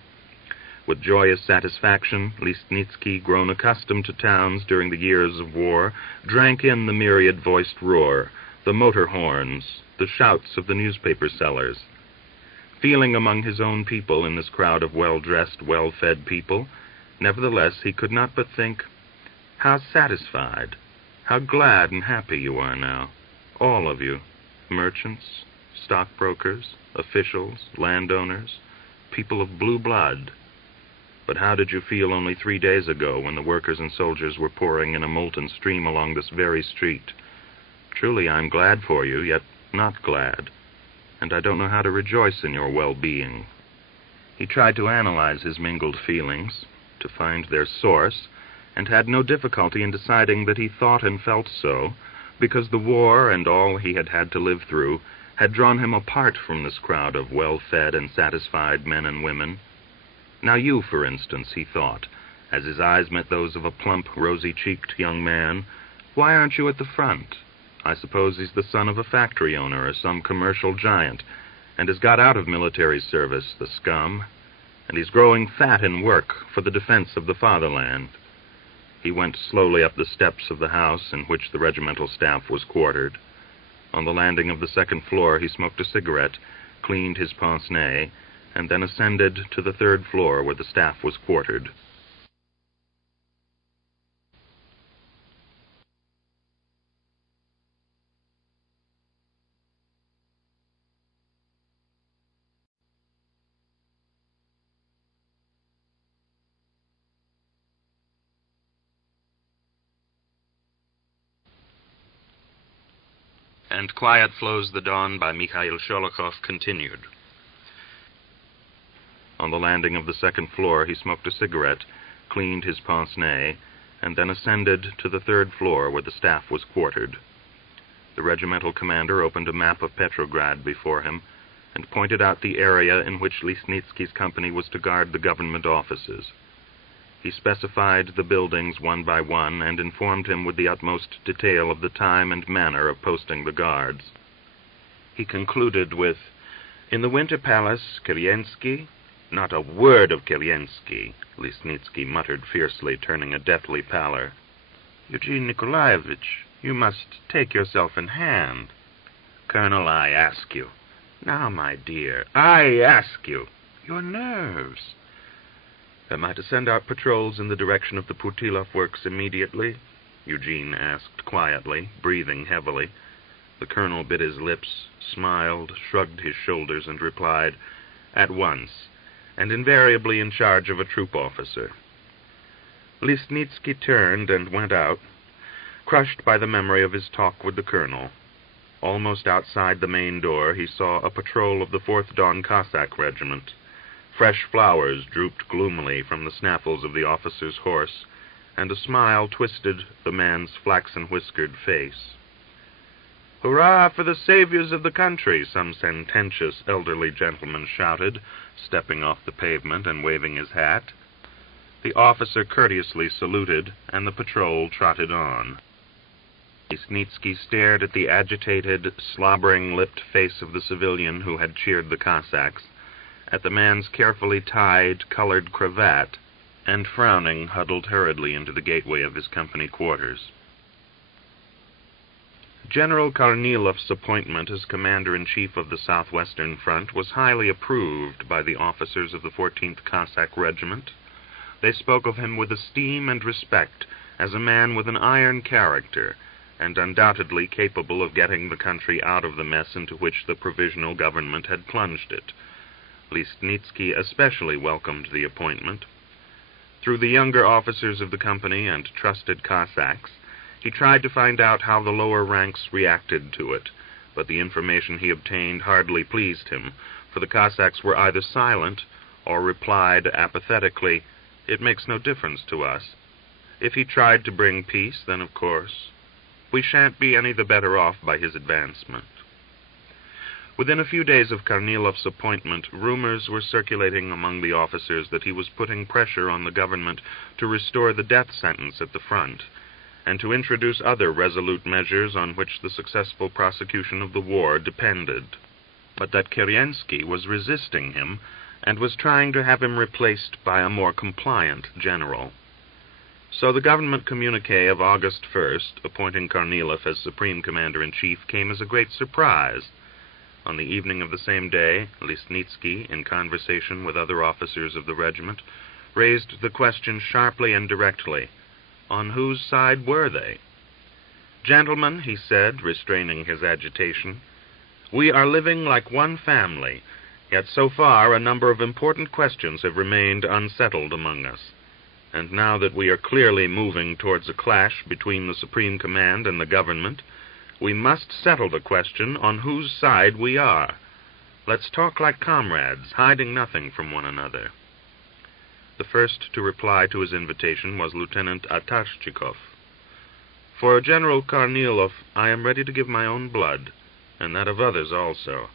With joyous satisfaction, Listnitsky, grown accustomed to towns during the years of war, drank in the myriad-voiced roar, the motor horns, the shouts of the newspaper sellers. Feeling among his own people in this crowd of well-dressed, well-fed people, nevertheless he could not but think, how satisfied, how glad and happy you are now, all of you, merchants, stockbrokers, officials, landowners, people of blue blood. But how did you feel only 3 days ago when the workers and soldiers were pouring in a molten stream along this very street? Truly, I'm glad for you, yet not glad, and I don't know how to rejoice in your well-being. He tried to analyze his mingled feelings, to find their source, and had no difficulty in deciding that he thought and felt so, because the war and all he had had to live through had drawn him apart from this crowd of well-fed and satisfied men and women. Now you, for instance, he thought, as his eyes met those of a plump, rosy-cheeked young man, why aren't you at the front? I suppose he's the son of a factory owner or some commercial giant, and has got out of military service, the scum, and he's growing fat in work for the defense of the fatherland. He went slowly up the steps of the house in which the regimental staff was quartered. On the landing of the second floor he smoked a cigarette, cleaned his pince-nez, and then ascended to the third floor where the staff was quartered. And Quiet Flows the Dawn by Mikhail Sholokhov continued. On the landing of the second floor he smoked a cigarette, cleaned his pince-nez, and then ascended to the third floor where the staff was quartered. The regimental commander opened a map of Petrograd before him and pointed out the area in which Listnitsky's company was to guard the government offices. He specified the buildings one by one and informed him with the utmost detail of the time and manner of posting the guards. He concluded with, "In the Winter Palace, Kerensky—" "Not a word of Kerensky," Listnitsky muttered fiercely, turning a deathly pallor. "Eugene Nikolaevich, you must take yourself in hand." "Colonel, I ask you." "Now, my dear, I ask you." "Your nerves." "Am I to send out patrols in the direction of the Putilov works immediately?" Eugene asked quietly, breathing heavily. The colonel bit his lips, smiled, shrugged his shoulders, and replied, "At once, and invariably in charge of a troop officer." Listnitsky turned and went out, crushed by the memory of his talk with the colonel. Almost outside the main door he saw a patrol of the 4th Don Cossack Regiment. Fresh flowers drooped gloomily from the snaffles of the officer's horse, and a smile twisted the man's flaxen-whiskered face. "Hurrah for the saviors of the country!" some sententious elderly gentleman shouted, stepping off the pavement and waving his hat. The officer courteously saluted, and the patrol trotted on. Listnitsky stared at the agitated, slobbering-lipped face of the civilian who had cheered the Cossacks, at the man's carefully tied, colored cravat, and frowning, huddled hurriedly into the gateway of his company quarters. General Kornilov's appointment as Commander-in-Chief of the Southwestern Front was highly approved by the officers of the 14th Cossack Regiment. They spoke of him with esteem and respect as a man with an iron character, and undoubtedly capable of getting the country out of the mess into which the provisional government had plunged it. Listnitsky especially welcomed the appointment. Through the younger officers of the company and trusted Cossacks, he tried to find out how the lower ranks reacted to it, but the information he obtained hardly pleased him, for the Cossacks were either silent or replied apathetically, "It makes no difference to us. If he tried to bring peace, then of course we shan't be any the better off by his advancement. Within a few days of Kornilov's appointment, rumors were circulating among the officers that he was putting pressure on the government to restore the death sentence at the front, and to introduce other resolute measures on which the successful prosecution of the war depended, but that Kerensky was resisting him and was trying to have him replaced by a more compliant general. So the government communique of August 1st, appointing Kornilov as Supreme Commander-in-Chief, came as a great surprise. On the evening of the same day, Lisnitsky, in conversation with other officers of the regiment, raised the question sharply and directly: on whose side were they? "Gentlemen," he said, restraining his agitation, "we are living like one family, yet so far a number of important questions have remained unsettled among us. And now that we are clearly moving towards a clash between the Supreme Command and the government, we must settle the question on whose side we are. Let's talk like comrades, hiding nothing from one another." The first to reply to his invitation was Lieutenant Atashchikov. "For General Kornilov, I am ready to give my own blood, and that of others also.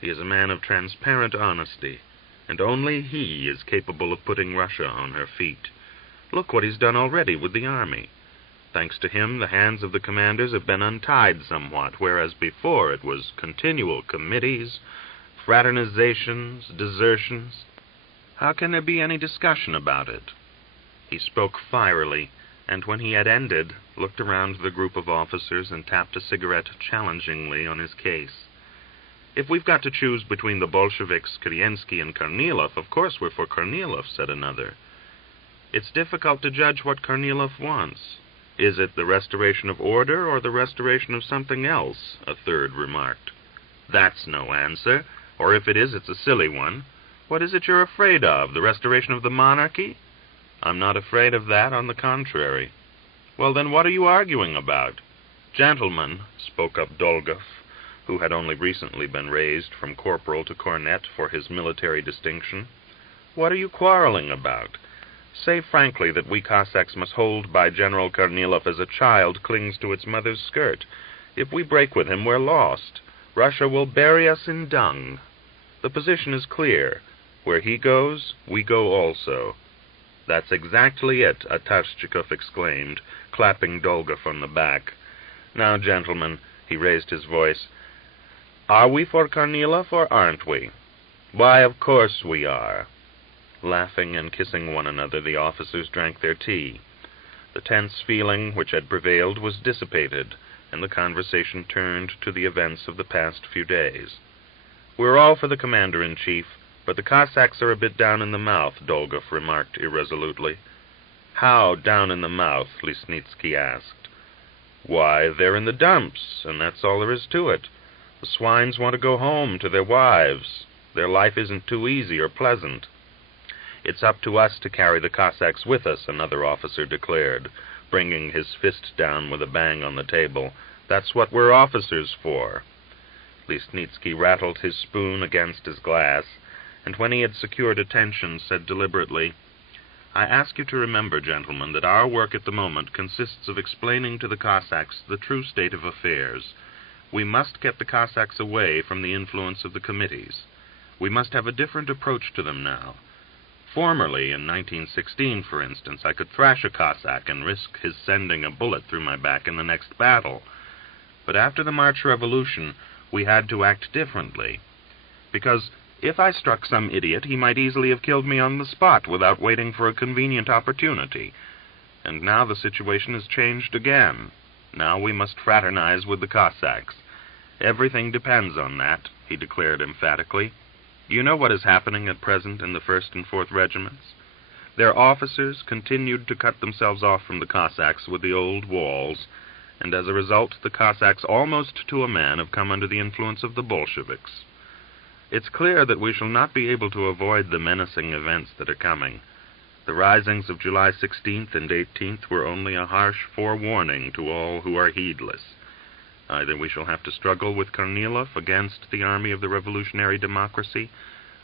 He is a man of transparent honesty, and only he is capable of putting Russia on her feet. Look what he's done already with the army. Thanks to him, the hands of the commanders have been untied somewhat, whereas before it was continual committees, fraternizations, desertions. How can there be any discussion about it?" He spoke fierily, and when he had ended, looked around the group of officers and tapped a cigarette challengingly on his case. "If we've got to choose between the Bolsheviks, Kerensky, and Kornilov, of course we're for Kornilov," said another. "It's difficult to judge what Kornilov wants. Is it the restoration of order or the restoration of something else?" a third remarked. "That's no answer, or if it is, it's a silly one. What is it you're afraid of, the restoration of the monarchy?" "I'm not afraid of that, on the contrary." "Well, then what are you arguing about?" "Gentlemen," spoke up Dolgov, who had only recently been raised from corporal to cornet for his military distinction, "what are you quarreling about? Say frankly that we Cossacks must hold by General Kornilov as a child clings to its mother's skirt. If we break with him, we're lost. Russia will bury us in dung. The position is clear. Where he goes, we go also." "That's exactly it," Atashchikov exclaimed, clapping Dolgov on the back. "Now, gentlemen," he raised his voice, "are we for Kornilov or aren't we?" "Why, of course we are." Laughing and kissing one another, the officers drank their tea. The tense feeling which had prevailed was dissipated, and the conversation turned to the events of the past few days. "We're all for the Commander-in-Chief, but the Cossacks are a bit down in the mouth," Dolgov remarked irresolutely. "How down in the mouth?" Lisnitsky asked. "Why, they're in the dumps, and that's all there is to it. The swines want to go home to their wives. Their life isn't too easy or pleasant." "It's up to us to carry the Cossacks with us," another officer declared, bringing his fist down with a bang on the table. "That's what we're officers for." Lisnitsky rattled his spoon against his glass, and when he had secured attention, said deliberately, "I ask you to remember, gentlemen, that our work at the moment consists of explaining to the Cossacks the true state of affairs. We must get the Cossacks away from the influence of the committees. We must have a different approach to them now. Formerly, in 1916, for instance, I could thrash a Cossack and risk his sending a bullet through my back in the next battle. But after the March Revolution, we had to act differently. Because if I struck some idiot, he might easily have killed me on the spot without waiting for a convenient opportunity. And now the situation has changed again. Now we must fraternize with the Cossacks. Everything depends on that," he declared emphatically. "You know what is happening at present in the 1st and 4th Regiments? Their officers continued to cut themselves off from the Cossacks with the old walls, and as a result the Cossacks almost to a man have come under the influence of the Bolsheviks. It's clear that we shall not be able to avoid the menacing events that are coming. The risings of July 16th and 18th were only a harsh forewarning to all who are heedless. Either we shall have to struggle with Kornilov against the army of the revolutionary democracy,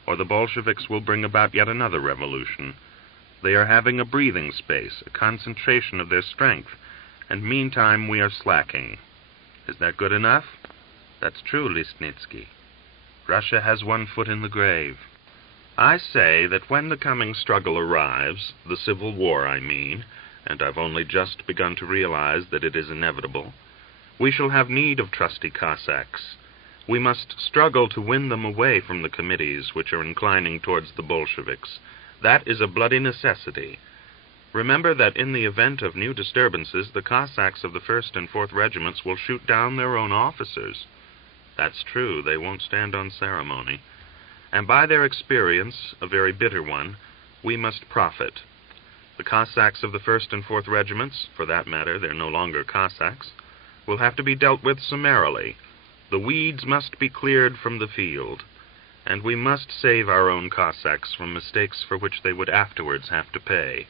or the Bolsheviks will bring about yet another revolution. They are having a breathing space, a concentration of their strength, and meantime we are slacking. Is that good enough? That's true, Listnitsky. Russia has one foot in the grave. I say that when the coming struggle arrives, the Civil War, I mean, and I've only just begun to realize that it is inevitable, we shall have need of trusty Cossacks. We must struggle to win them away from the committees which are inclining towards the Bolsheviks. That is a bloody necessity. Remember that in the event of new disturbances, the Cossacks of the 1st and 4th Regiments will shoot down their own officers. That's true, they won't stand on ceremony. And by their experience, a very bitter one, we must profit. The Cossacks of the 1st and 4th Regiments, for that matter, they're no longer Cossacks, will have to be dealt with summarily. The weeds must be cleared from the field, and we must save our own Cossacks from mistakes for which they would afterwards have to pay.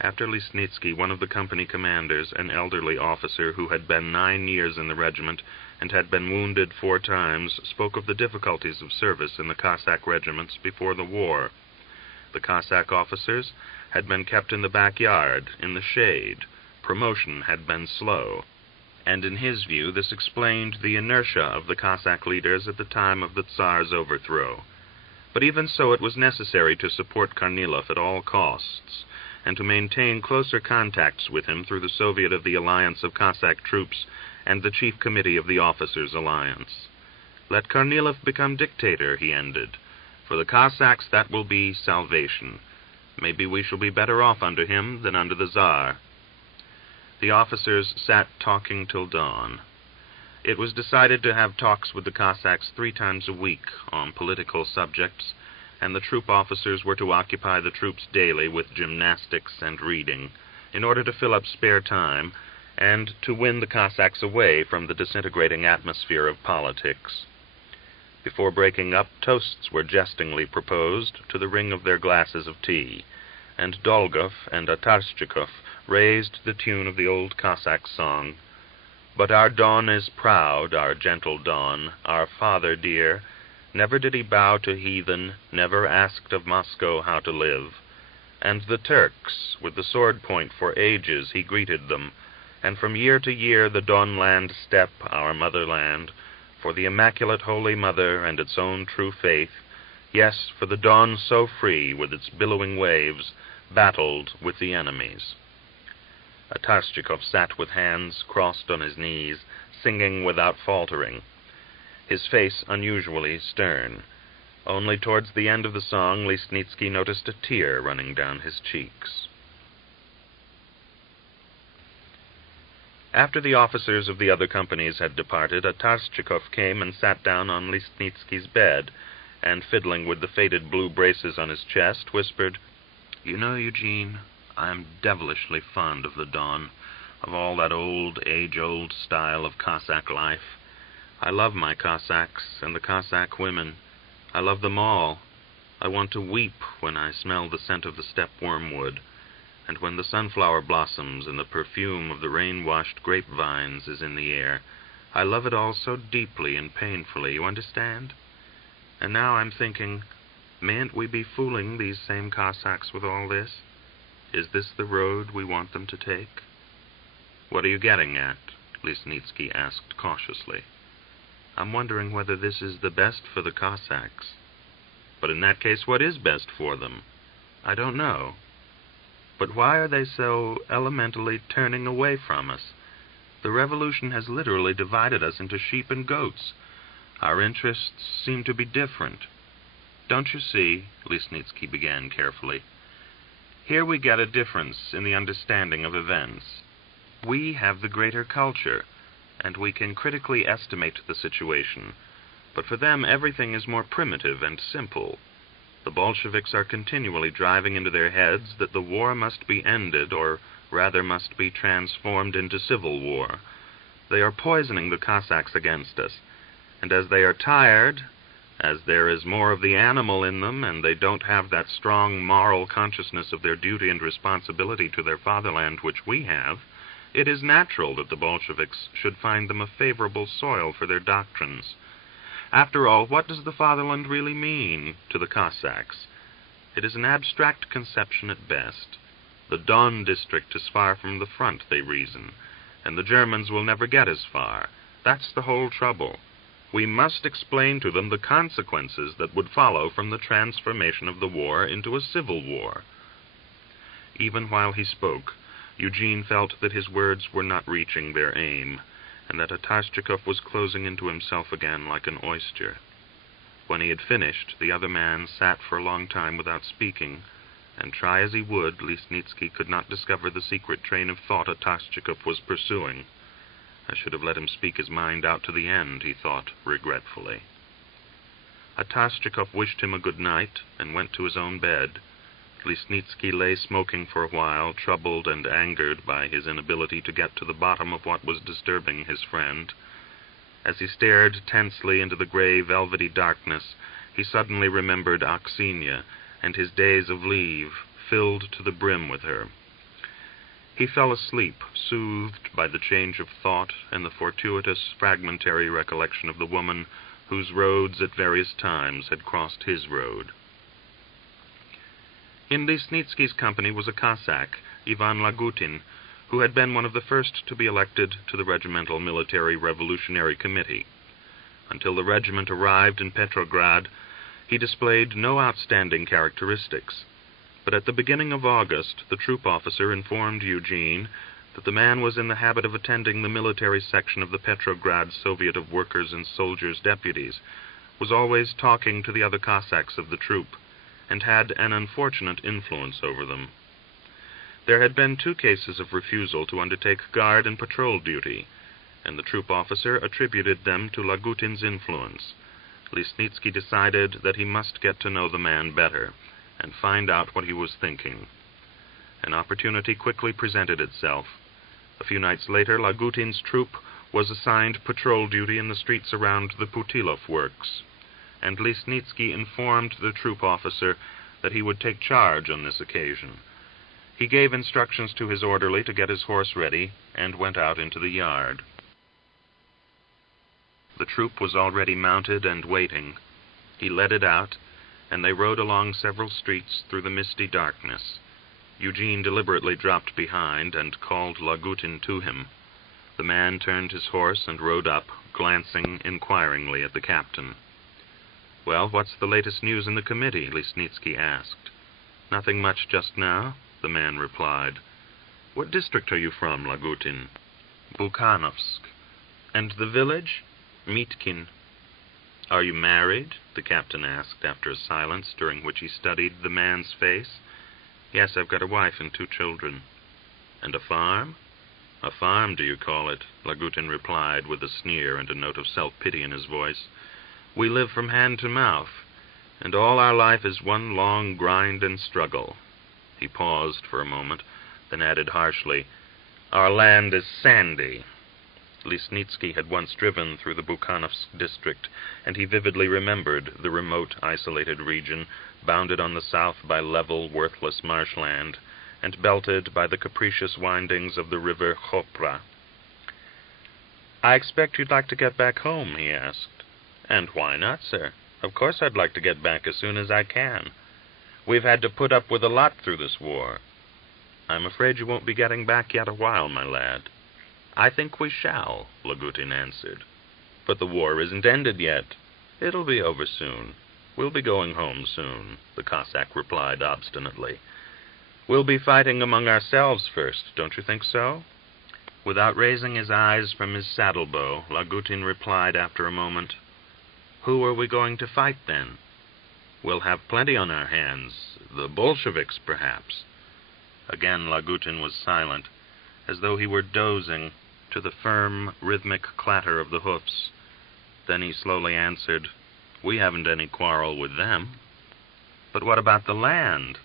After Listnitsky, one of the company commanders, an elderly officer who had been 9 years in the regiment and had been wounded 4 times, spoke of the difficulties of service in the Cossack regiments before the war. The Cossack officers had been kept in the backyard, in the shade. Promotion had been slow, and in his view this explained the inertia of the Cossack leaders at the time of the Tsar's overthrow. But even so, it was necessary to support Kornilov at all costs, and to maintain closer contacts with him through the Soviet of the Alliance of Cossack Troops and the Chief Committee of the Officers' Alliance. Let Kornilov become dictator, he ended. For the Cossacks, that will be salvation. Maybe we shall be better off under him than under the Tsar. The officers sat talking till dawn. It was decided to have talks with the Cossacks 3 times a week on political subjects, and the troop officers were to occupy the troops daily with gymnastics and reading, in order to fill up spare time, and to win the Cossacks away from the disintegrating atmosphere of politics. Before breaking up, toasts were jestingly proposed to the ring of their glasses of tea, and Dolgov and Atarschikov raised the tune of the old Cossack song, "But our Don is proud, our gentle Don, our father dear. Never did he bow to heathen, never asked of Moscow how to live. And the Turks, with the sword point for ages he greeted them, and from year to year the Donland steppe, our motherland, for the Immaculate Holy Mother and its own true faith, yes, for the Don so free with its billowing waves, battled with the enemies." Atarschikov sat with hands crossed on his knees, singing without faltering, his face unusually stern. Only towards the end of the song, Listnitsky noticed a tear running down his cheeks. After the officers of the other companies had departed, Atarschikov came and sat down on Listnitsky's bed, and fiddling with the faded blue braces on his chest, whispered, "You know, Eugene, I am devilishly fond of the Don, of all that old, age-old style of Cossack life. I love my Cossacks and the Cossack women. I love them all. I want to weep when I smell the scent of the steppe wormwood, and when the sunflower blossoms and the perfume of the rain-washed grapevines is in the air. I love it all so deeply and painfully, you understand? And now I'm thinking, mayn't we be fooling these same Cossacks with all this? Is this the road we want them to take?" "What are you getting at?" Listnitsky asked cautiously. "I'm wondering whether this is the best for the Cossacks." "But in that case, what is best for them?" "I don't know. But why are they so elementally turning away from us? The revolution has literally divided us into sheep and goats. Our interests seem to be different. Don't you see," Listnitsky began carefully, "here we get a difference in the understanding of events. We have the greater culture, and we can critically estimate the situation, but for them everything is more primitive and simple. The Bolsheviks are continually driving into their heads that the war must be ended, or rather must be transformed into civil war. They are poisoning the Cossacks against us, and as they are tired, as there is more of the animal in them, and they don't have that strong moral consciousness of their duty and responsibility to their fatherland which we have, it is natural that the Bolsheviks should find them a favorable soil for their doctrines. After all, what does the fatherland really mean to the Cossacks? It is an abstract conception at best. The Don district is far from the front, they reason, and the Germans will never get as far. That's the whole trouble. We must explain to them the consequences that would follow from the transformation of the war into a civil war. Even while he spoke, Eugene felt that his words were not reaching their aim, and that Atashchikov was closing into himself again like an oyster. When he had finished, the other man sat for a long time without speaking, and try as he would, Lesnitsky could not discover the secret train of thought Atashchikov was pursuing. I should have let him speak his mind out to the end, he thought regretfully. Atashchikov wished him a good night and went to his own bed. Lesnitsky lay smoking for a while, troubled and angered by his inability to get to the bottom of what was disturbing his friend. As he stared tensely into the gray, velvety darkness, he suddenly remembered Aksenia and his days of leave, filled to the brim with her. He fell asleep, soothed by the change of thought and the fortuitous, fragmentary recollection of the woman whose roads at various times had crossed his road. In Lesnitsky's company was a Cossack, Ivan Lagutin, who had been one of the first to be elected to the Regimental Military Revolutionary Committee. Until the regiment arrived in Petrograd, he displayed no outstanding characteristics. But at the beginning of August, the troop officer informed Eugene that the man was in the habit of attending the military section of the Petrograd Soviet of Workers' and Soldiers' Deputies, was always talking to the other Cossacks of the troop, and had an unfortunate influence over them. There had been 2 cases of refusal to undertake guard and patrol duty, and the troop officer attributed them to Lagutin's influence. Lesnitsky decided that he must get to know the man better, and find out what he was thinking. An opportunity quickly presented itself. A few nights later, Lagutin's troop was assigned patrol duty in the streets around the Putilov works, and Lesnitsky informed the troop officer that he would take charge on this occasion. He gave instructions to his orderly to get his horse ready, and went out into the yard. The troop was already mounted and waiting. He led it out, and they rode along several streets through the misty darkness. Eugene deliberately dropped behind and called Lagutin to him. The man turned his horse and rode up, glancing inquiringly at the captain. "Well, what's the latest news in the committee?" Lesnitsky asked. "Nothing much just now," the man replied. "What district are you from, Lagutin?" "Bukhanovsk." "And the village?" "Mitkin." "Are you married?" the captain asked after a silence during which he studied the man's face. "Yes, I've got a wife and 2 children." "And a farm?" "A farm, do you call it?" Lagutin replied with a sneer and a note of self-pity in his voice. "We live from hand to mouth, and all our life is one long grind and struggle." He paused for a moment, then added harshly, "Our land is sandy." Lesnitsky had once driven through the Bukhanovsk district, and he vividly remembered the remote, isolated region, bounded on the south by level, worthless marshland, and belted by the capricious windings of the river Chopra. "I expect you'd like to get back home," he asked. "And why not, sir? Of course I'd like to get back as soon as I can. We've had to put up with a lot through this war." "I'm afraid you won't be getting back yet a while, my lad." "I think we shall," Lagutin answered. "But the war isn't ended yet." "It'll be over soon. We'll be going home soon," the Cossack replied obstinately. "We'll be fighting among ourselves first, don't you think so?" Without raising his eyes from his saddle-bow, Lagutin replied after a moment, "Who are we going to fight, then?" "We'll have plenty on our hands. The Bolsheviks, perhaps." Again Lagutin was silent, as though he were dozing to the firm, rhythmic clatter of the hoofs. Then he slowly answered, "We haven't any quarrel with them." "But what about the land?"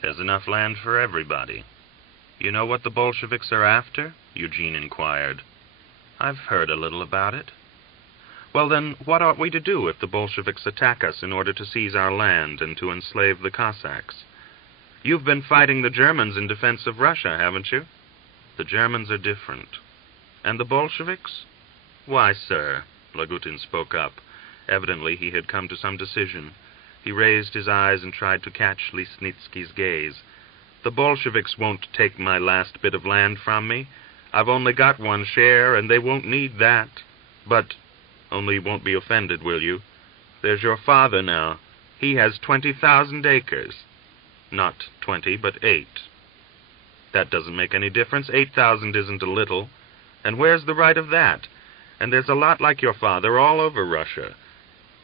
"There's enough land for everybody." "You know what the Bolsheviks are after?" Eugene inquired. "I've heard a little about it." "Well, then, what ought we to do if the Bolsheviks attack us in order to seize our land and to enslave the Cossacks? You've been fighting the Germans in defense of Russia, haven't you?" "The Germans are different." "And the Bolsheviks?" "Why, sir," Lagutin spoke up. Evidently he had come to some decision. He raised his eyes and tried to catch Lesnitsky's gaze. "The Bolsheviks won't take my last bit of land from me. I've only got one share, and they won't need that. But, only you won't be offended, will you? There's your father now. He has 20,000 acres. Not 20, but 8. That doesn't make any difference. 8,000 isn't a little. And where's the right of that? And there's a lot like your father all over Russia.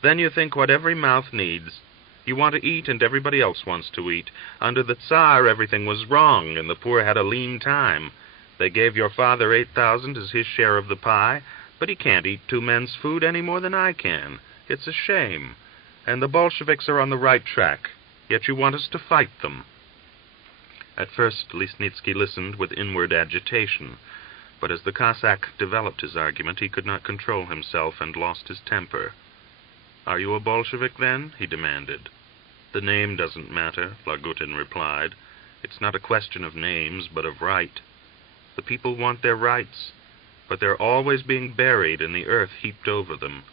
Then you think what every mouth needs. You want to eat, and everybody else wants to eat. Under the Tsar, everything was wrong, and the poor had a lean time. They gave your father 8,000 as his share of the pie, but he can't eat 2 men's food any more than I can. It's a shame. And the Bolsheviks are on the right track, yet you want us to fight them." At first, Lesnitsky listened with inward agitation, but as the Cossack developed his argument, he could not control himself and lost his temper. "Are you a Bolshevik, then?" he demanded. "The name doesn't matter," Lagutin replied. "It's not a question of names, but of right. The people want their rights, but they're always being buried in the earth heaped over them.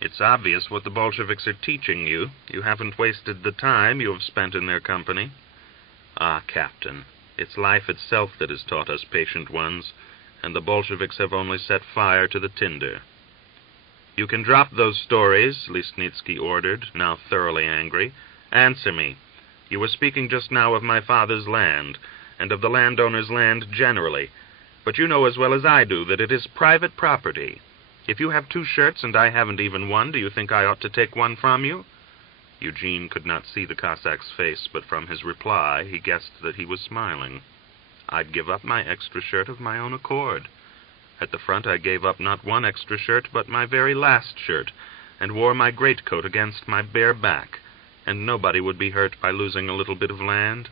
It's obvious what the Bolsheviks are teaching you. You haven't wasted the time you have spent in their company." "Ah, Captain, it's life itself that has taught us patient ones, and the Bolsheviks have only set fire to the tinder." "You can drop those stories," Lesnitsky ordered, now thoroughly angry. "Answer me. You were speaking just now of my father's land, and of the landowner's land generally. But you know as well as I do that it is private property. If you have 2 shirts and I haven't even one, do you think I ought to take one from you?" Eugene could not see the Cossack's face, but from his reply he guessed that he was smiling. "I'd give up my extra shirt of my own accord. At the front I gave up not one extra shirt, but my very last shirt, and wore my greatcoat against my bare back, and nobody would be hurt by losing a little bit of land."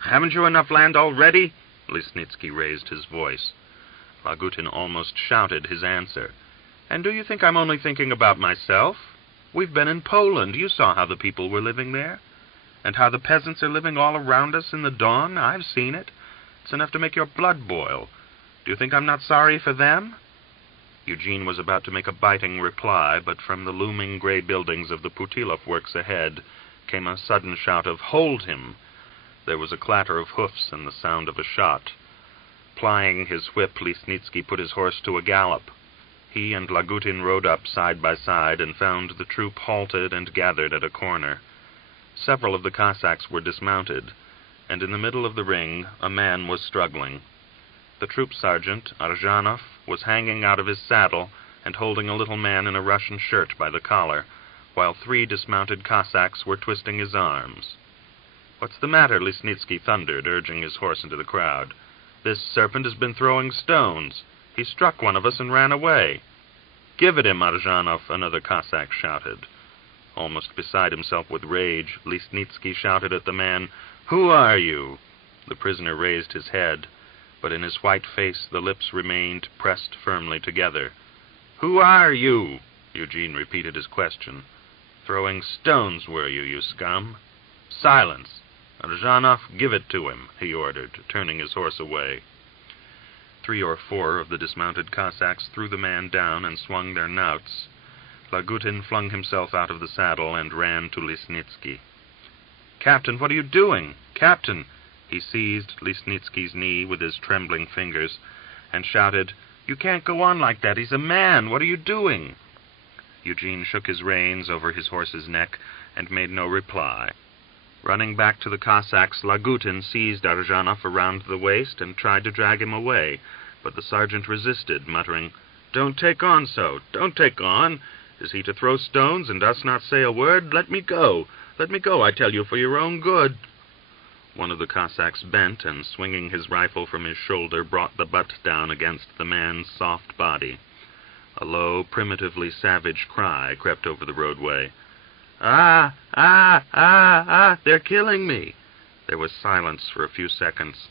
"Haven't you enough land already?" Lesnitsky raised his voice. Lagutin almost shouted his answer. "And do you think I'm only thinking about myself? We've been in Poland. You saw how the people were living there. And how the peasants are living all around us in the Don. I've seen it. It's enough to make your blood boil. Do you think I'm not sorry for them?" Eugene was about to make a biting reply, but from the looming gray buildings of the Putilov works ahead came a sudden shout of, "Hold him!" There was a clatter of hoofs and the sound of a shot. Plying his whip, Lesnitsky put his horse to a gallop. He and Lagutin rode up side by side and found the troop halted and gathered at a corner. Several of the Cossacks were dismounted, and in the middle of the ring a man was struggling. The troop sergeant, Arzhanov, was hanging out of his saddle and holding a little man in a Russian shirt by the collar, while 3 dismounted Cossacks were twisting his arms. "What's the matter?" Lesnitsky thundered, urging his horse into the crowd. "This serpent has been throwing stones. He struck one of us and ran away." "Give it him, Arzhanov," another Cossack shouted. Almost beside himself with rage, Lesnitsky shouted at the man, "Who are you?" The prisoner raised his head, but in his white face the lips remained pressed firmly together. "Who are you?" Eugene repeated his question. "Throwing stones, were you, you scum?" "Silence! Arzhanov, give it to him," he ordered, turning his horse away. 3 or 4 of the dismounted Cossacks threw the man down and swung their knouts. Lagutin flung himself out of the saddle and ran to Lesnitsky. "Captain, what are you doing? Captain!" He seized Lesnitsky's knee with his trembling fingers and shouted, "You can't go on like that. He's a man. What are you doing?" Eugene shook his reins over his horse's neck and made no reply. Running back to the Cossacks, Lagutin seized Arzhanov around the waist and tried to drag him away, but the sergeant resisted, muttering, "Don't take on so. Don't take on. Is he to throw stones and us not say a word? Let me go. Let me go, I tell you, for your own good." One of the Cossacks bent and, swinging his rifle from his shoulder, brought the butt down against the man's soft body. A low, primitively savage cry crept over the roadway. "Ah, ah, ah, ah, they're killing me." There was silence for a few seconds.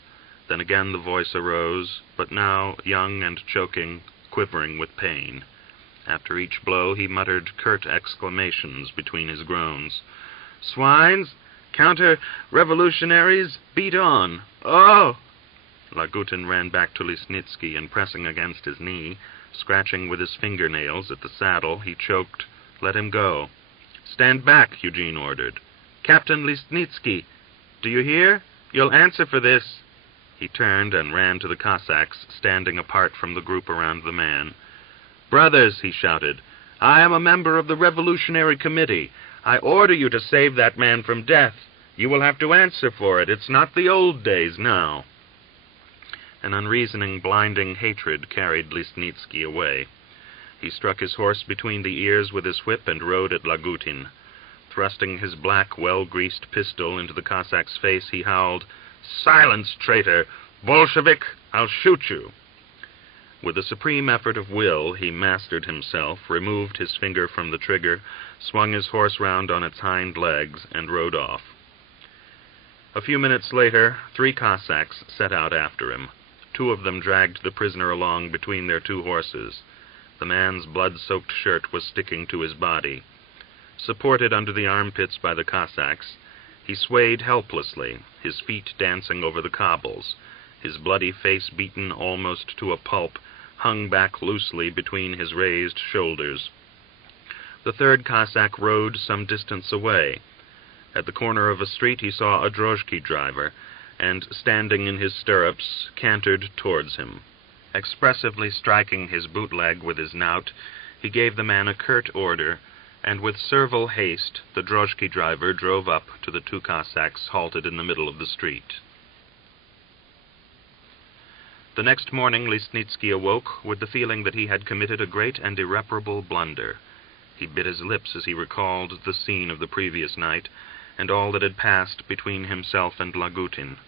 Then again the voice arose, but now young and choking, quivering with pain. After each blow he muttered curt exclamations between his groans. "Swines! Counter-revolutionaries! Beat on! Oh!" Lagutin ran back to Lesnitsky, and pressing against his knee, scratching with his fingernails at the saddle, he choked, "Let him go. "Stand back," Eugene ordered. "Captain Listnitsky, do you hear? You'll answer for this." He turned and ran to the Cossacks, standing apart from the group around the man. "Brothers," he shouted, "I am a member of the Revolutionary Committee. I order you to save that man from death. You will have to answer for it. It's not the old days now." An unreasoning, blinding hatred carried Listnitsky away. He struck his horse between the ears with his whip and rode at Lagutin. Thrusting his black, well-greased pistol into the Cossack's face, he howled, "Silence, traitor! Bolshevik, I'll shoot you!" With a supreme effort of will, he mastered himself, removed his finger from the trigger, swung his horse round on its hind legs, and rode off. A few minutes later, 3 Cossacks set out after him. 2 of them dragged the prisoner along between their 2 horses. The man's blood-soaked shirt was sticking to his body. Supported under the armpits by the Cossacks, he swayed helplessly, his feet dancing over the cobbles. His bloody face, beaten almost to a pulp, hung back loosely between his raised shoulders. The 3rd Cossack rode some distance away. At the corner of a street he saw a drozhki driver, and, standing in his stirrups, cantered towards him. Expressively striking his bootleg with his knout, he gave the man a curt order, and with servile haste the drozhki driver drove up to the 2 Cossacks halted in the middle of the street. The next morning Listnitsky awoke with the feeling that he had committed a great and irreparable blunder. He bit his lips as he recalled the scene of the previous night, and all that had passed between himself and Lagutin.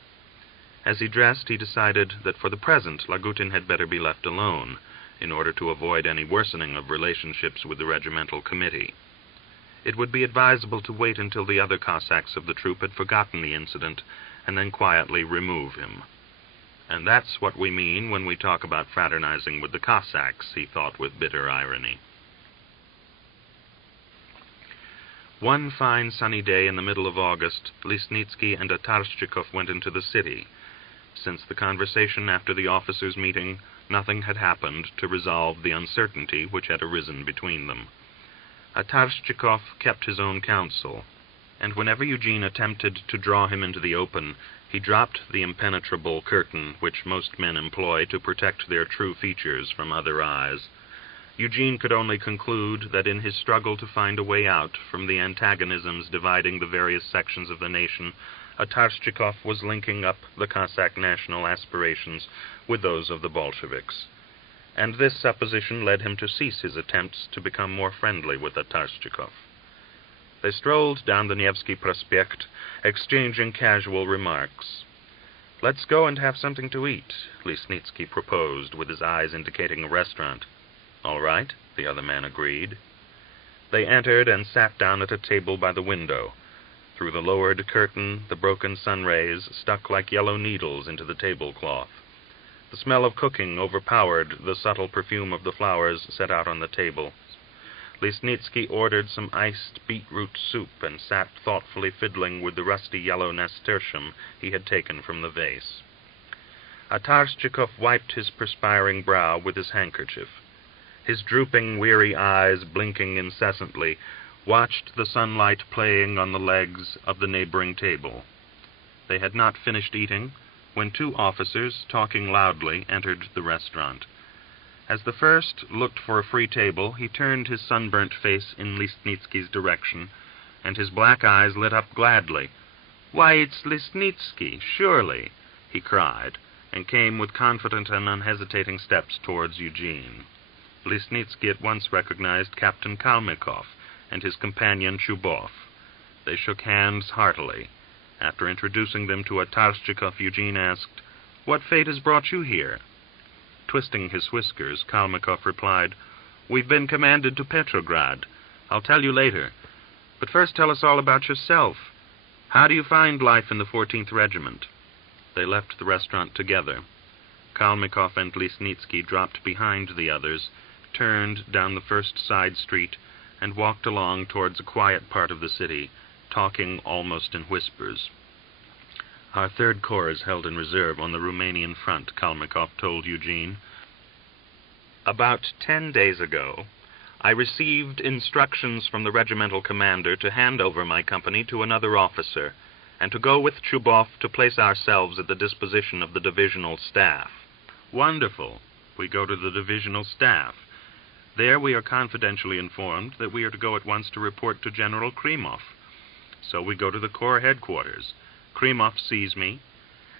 As he dressed, he decided that for the present Lagutin had better be left alone, in order to avoid any worsening of relationships with the regimental committee. It would be advisable to wait until the other Cossacks of the troop had forgotten the incident, and then quietly remove him. And that's what we mean when we talk about fraternizing with the Cossacks, he thought with bitter irony. One fine sunny day in the middle of August, Listnitsky and Atarschikov went into the city. Since the conversation after the officers' meeting, nothing had happened to resolve the uncertainty which had arisen between them. Atarschikov kept his own counsel, and whenever Eugene attempted to draw him into the open, he dropped the impenetrable curtain which most men employ to protect their true features from other eyes. Eugene could only conclude that in his struggle to find a way out from the antagonisms dividing the various sections of the nation, Atarschikov was linking up the Cossack national aspirations with those of the Bolsheviks. And this supposition led him to cease his attempts to become more friendly with Atarschikov. They strolled down the Nevsky Prospect, exchanging casual remarks. "Let's go and have something to eat," Listnitsky proposed, with his eyes indicating a restaurant. "All right," the other man agreed. They entered and sat down at a table by the window. Through the lowered curtain, the broken sun rays stuck like yellow needles into the tablecloth. The smell of cooking overpowered the subtle perfume of the flowers set out on the table. Listnitsky ordered some iced beetroot soup and sat thoughtfully fiddling with the rusty yellow nasturtium he had taken from the vase. Atarschikov wiped his perspiring brow with his handkerchief. His drooping, weary eyes, blinking incessantly, watched the sunlight playing on the legs of the neighboring table. They had not finished eating when 2 officers, talking loudly, entered the restaurant. As the first looked for a free table, he turned his sunburnt face in Listnitsky's direction, and his black eyes lit up gladly. "Why, it's Listnitsky, surely!" he cried, and came with confident and unhesitating steps towards Eugene. Listnitsky at once recognized Captain Kalmykov and his companion Chubov. They shook hands heartily. After introducing them to Atarschikov, Eugene asked, "What fate has brought you here?" Twisting his whiskers, Kalmykov replied, "We've been commanded to Petrograd. I'll tell you later. But first tell us all about yourself. How do you find life in the 14th Regiment?" They left the restaurant together. Kalmykov and Listnitsky dropped behind the others, turned down the first side street, and walked along towards a quiet part of the city, talking almost in whispers. "Our 3rd Corps is held in reserve on the Romanian front," Kalmykov told Eugene. "About 10 days ago, I received instructions from the regimental commander to hand over my company to another officer, and to go with Chubov to place ourselves at the disposition of the divisional staff. Wonderful. We go to the divisional staff. There we are confidentially informed that we are to go at once to report to General Krimov. So we go to the Corps headquarters. Krimov sees me,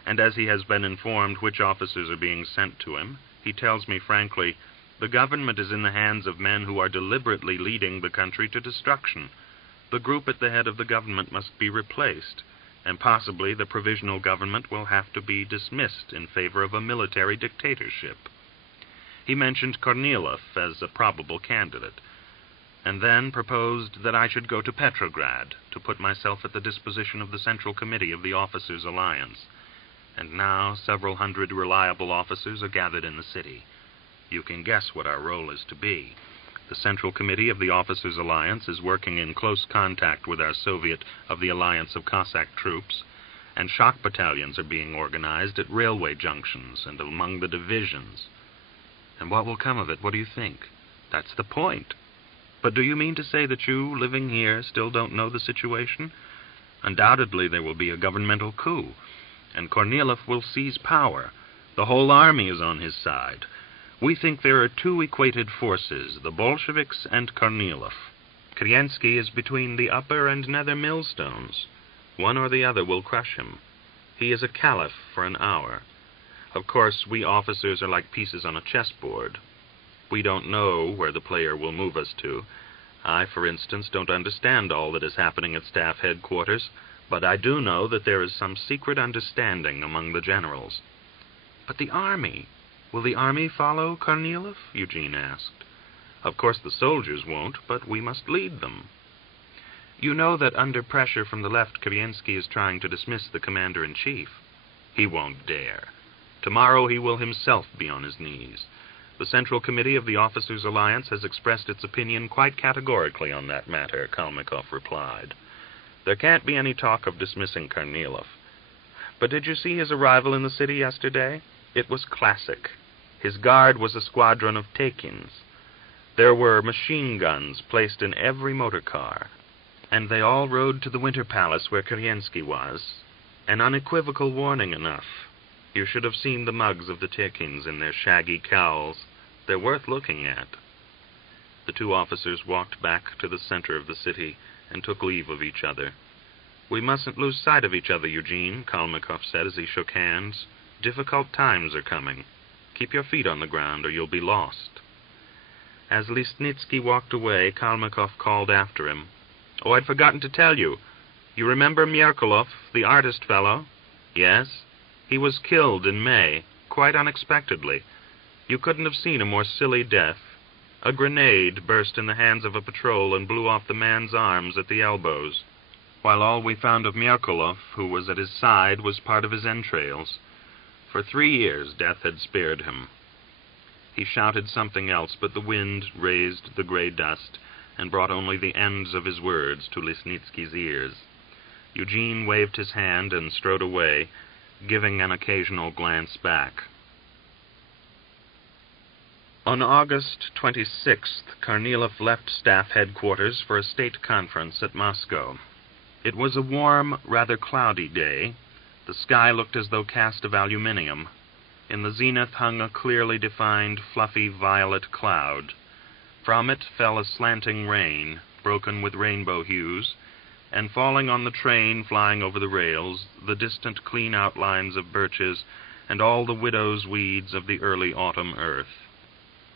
and as he has been informed which officers are being sent to him, he tells me frankly, the government is in the hands of men who are deliberately leading the country to destruction. The group at the head of the government must be replaced, and possibly the provisional government will have to be dismissed in favor of a military dictatorship. He mentioned Kornilov as a probable candidate, and then proposed that I should go to Petrograd to put myself at the disposition of the Central Committee of the Officers' Alliance. And now several hundred reliable officers are gathered in the city. You can guess what our role is to be. The Central Committee of the Officers' Alliance is working in close contact with our Soviet of the Alliance of Cossack Troops, and shock battalions are being organized at railway junctions and among the divisions. And what will come of it? What do you think? That's the point. But do you mean to say that you, living here, still don't know the situation? Undoubtedly there will be a governmental coup, and Kornilov will seize power. The whole army is on his side. We think there are two equated forces, the Bolsheviks and Kornilov. Kandinsky is between the upper and nether millstones. One or the other will crush him. He is a caliph for an hour. Of course, we officers are like pieces on a chessboard. We don't know where the player will move us to. I, for instance, don't understand all that is happening at staff headquarters, but I do know that there is some secret understanding among the generals. But the army? Will the army follow Kornilov? Eugene asked. Of course the soldiers won't, but we must lead them. You know that under pressure from the left, Kandinsky is trying to dismiss the commander-in-chief. He won't dare. Tomorrow he will himself be on his knees. The Central Committee of the Officers' Alliance has expressed its opinion quite categorically on that matter, Kalmykov replied. There can't be any talk of dismissing Kornilov. But did you see his arrival in the city yesterday? It was classic. His guard was a squadron of Tekins. There were machine guns placed in every motor car, and they all rode to the Winter Palace where Kandinsky was. An unequivocal warning enough. You should have seen the mugs of the Tekins in their shaggy cowls. They're worth looking at. The two officers walked back to the center of the city and took leave of each other. We mustn't lose sight of each other, Eugene, Kalmykov said as he shook hands. Difficult times are coming. Keep your feet on the ground or you'll be lost. As Lisnitsky walked away, Kalmykov called after him. Oh, I'd forgotten to tell you. You remember Merkulov, the artist fellow? Yes. He was killed in May, quite unexpectedly. You couldn't have seen a more silly death. A grenade burst in the hands of a patrol and blew off the man's arms at the elbows, while all we found of Merkulov, who was at his side, was part of his entrails. For 3 years, death had spared him. He shouted something else, but the wind raised the gray dust and brought only the ends of his words to Lisnitsky's ears. Eugene waved his hand and strode away, giving an occasional glance back. On August 26th, Kornilov left staff headquarters for a state conference at Moscow. It was a warm, rather cloudy day. The sky looked as though cast of aluminium. In the zenith hung a clearly defined, fluffy violet cloud. From it fell a slanting rain, broken with rainbow hues, and falling on the train flying over the rails, the distant clean outlines of birches and all the widow's weeds of the early autumn earth.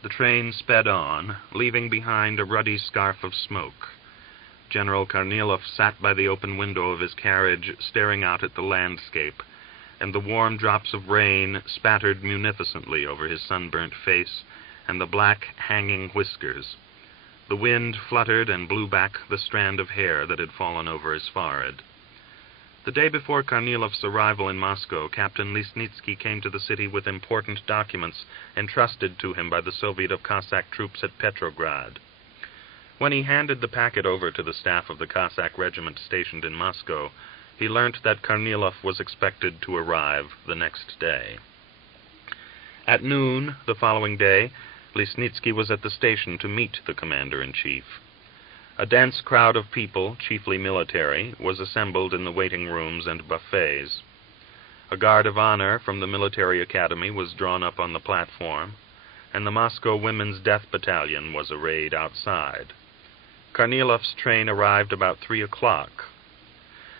The train sped on, leaving behind a ruddy scarf of smoke. General Kornilov sat by the open window of his carriage, staring out at the landscape, and the warm drops of rain spattered munificently over his sunburnt face and the black, hanging whiskers. The wind fluttered and blew back the strand of hair that had fallen over his forehead. The day before Kornilov's arrival in Moscow, Captain Lisnitsky came to the city with important documents entrusted to him by the Soviet of Cossack troops at Petrograd. When he handed the packet over to the staff of the Cossack regiment stationed in Moscow, he learnt that Kornilov was expected to arrive the next day. At noon the following day, Lisnitsky was at the station to meet the commander-in-chief. A dense crowd of people, chiefly military, was assembled in the waiting rooms and buffets. A guard of honor from the military academy was drawn up on the platform, and the Moscow Women's Death Battalion was arrayed outside. Kornilov's train arrived about 3 o'clock.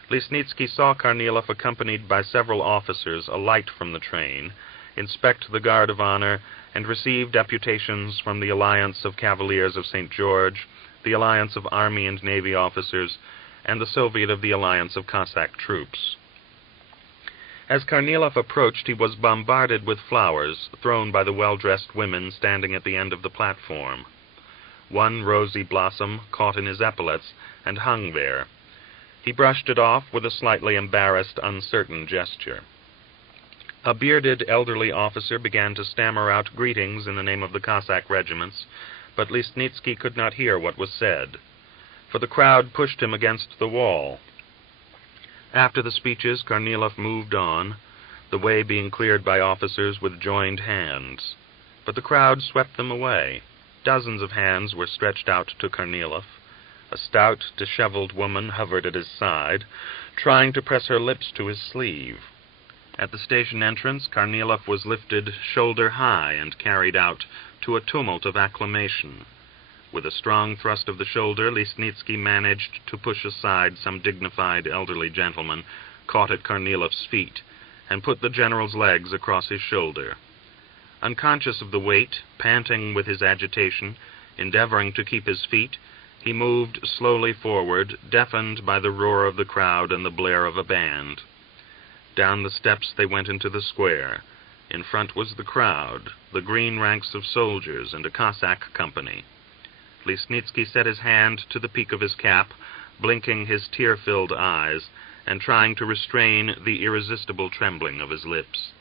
Lisnitsky saw Kornilov accompanied by several officers alight from the train, inspect the guard of honor, and receive deputations from the Alliance of Cavaliers of St. George, the Alliance of Army and Navy Officers, and the Soviet of the Alliance of Cossack Troops. As Kornilov approached, he was bombarded with flowers thrown by the well-dressed women standing at the end of the platform. One rosy blossom caught in his epaulets and hung there. He brushed it off with a slightly embarrassed, uncertain gesture. A bearded elderly officer began to stammer out greetings in the name of the Cossack regiments, but Lisnitsky could not hear what was said, for the crowd pushed him against the wall. After the speeches, Kornilov moved on, the way being cleared by officers with joined hands. But the crowd swept them away. Dozens of hands were stretched out to Kornilov. A stout, disheveled woman hovered at his side, trying to press her lips to his sleeve. At the station entrance, Kornilov was lifted shoulder high and carried out to a tumult of acclamation. With a strong thrust of the shoulder, Lisnitsky managed to push aside some dignified elderly gentleman caught at Kornilov's feet, and put the general's legs across his shoulder. Unconscious of the weight, panting with his agitation, endeavoring to keep his feet, he moved slowly forward, deafened by the roar of the crowd and the blare of a band. Down the steps they went into the square. In front was the crowd, the green ranks of soldiers, and a Cossack company. Lisnitsky set his hand to the peak of his cap, blinking his tear-filled eyes, and trying to restrain the irresistible trembling of his lips.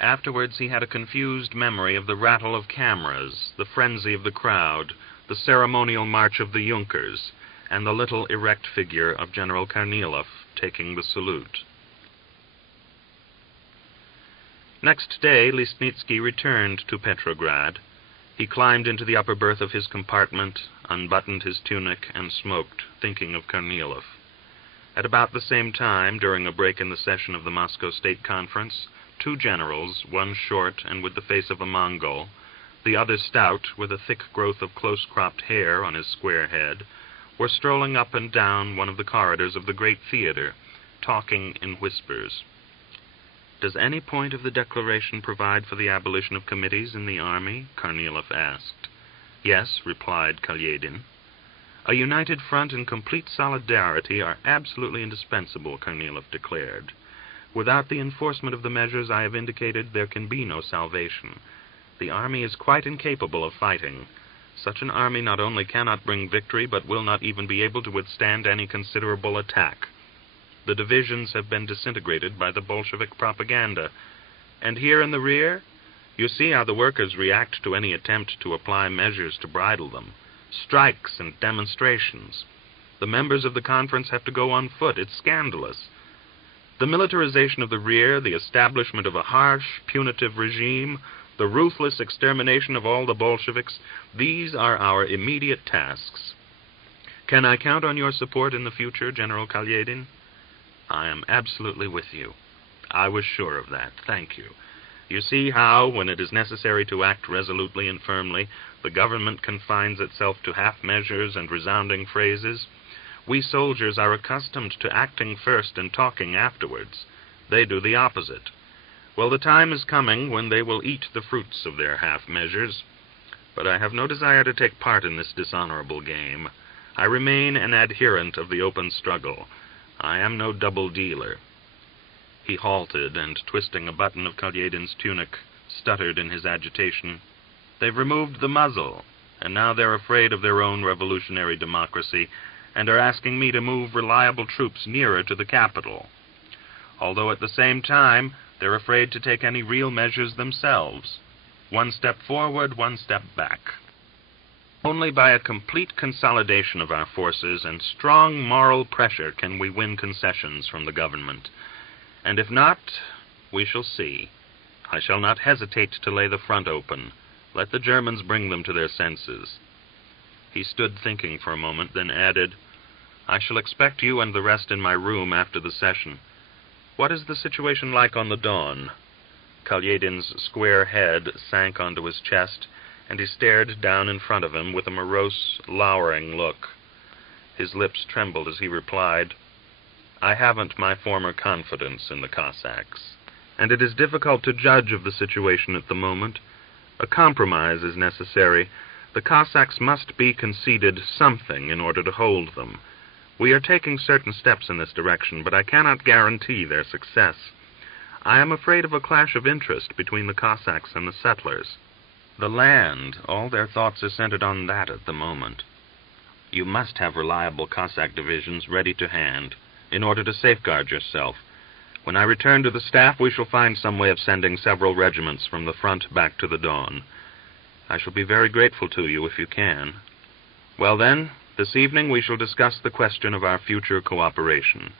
Afterwards he had a confused memory of the rattle of cameras, the frenzy of the crowd, the ceremonial march of the Junkers, and the little erect figure of General Kornilov taking the salute. Next day, Lisnitsky returned to Petrograd. He climbed into the upper berth of his compartment, unbuttoned his tunic, and smoked, thinking of Kornilov. At about the same time, during a break in the session of the Moscow State Conference, 2 generals, one short and with the face of a Mongol, the other stout, with a thick growth of close-cropped hair on his square head, were strolling up and down one of the corridors of the great theater, talking in whispers. "Does any point of the declaration provide for the abolition of committees in the army?" Kornilov asked. "Yes," replied Kalyedin. "A united front and complete solidarity are absolutely indispensable," Kornilov declared. "Without the enforcement of the measures I have indicated, there can be no salvation. The army is quite incapable of fighting. Such an army not only cannot bring victory, but will not even be able to withstand any considerable attack. The divisions have been disintegrated by the Bolshevik propaganda. And here in the rear, you see how the workers react to any attempt to apply measures to bridle them. Strikes and demonstrations. The members of the conference have to go on foot. It's scandalous. The militarization of the rear, the establishment of a harsh, punitive regime, the ruthless extermination of all the Bolsheviks, these are our immediate tasks. Can I count on your support in the future, General Kalyedin?" "I am absolutely with you." "I was sure of that. Thank you. You see how, when it is necessary to act resolutely and firmly, the government confines itself to half measures and resounding phrases. We soldiers are accustomed to acting first and talking afterwards. They do the opposite. Well, the time is coming when they will eat the fruits of their half measures. But I have no desire to take part in this dishonorable game. I remain an adherent of the open struggle. I am no double dealer." He halted, and twisting a button of Kalyedin's tunic, stuttered in his agitation. "They've removed the muzzle, and now they're afraid of their own revolutionary democracy, and are asking me to move reliable troops nearer to the capital. Although at the same time, they're afraid to take any real measures themselves. One step forward, one step back. Only by a complete consolidation of our forces and strong moral pressure can we win concessions from the government. And if not, we shall see. I shall not hesitate to lay the front open. Let the Germans bring them to their senses." He stood thinking for a moment, then added, "I shall expect you and the rest in my room after the session. What is the situation like on the Don?" Kalyedin's square head sank onto his chest, and he stared down in front of him with a morose, lowering look. His lips trembled as he replied, "I haven't my former confidence in the Cossacks, and it is difficult to judge of the situation at the moment. A compromise is necessary. The Cossacks must be conceded something in order to hold them. We are taking certain steps in this direction, but I cannot guarantee their success. I am afraid of a clash of interest between the Cossacks and the settlers. The land, all their thoughts are centered on that at the moment. You must have reliable Cossack divisions ready to hand in order to safeguard yourself. When I return to the staff, we shall find some way of sending several regiments from the front back to the Don. I shall be very grateful to you if you can. Well then, this evening we shall discuss the question of our future cooperation.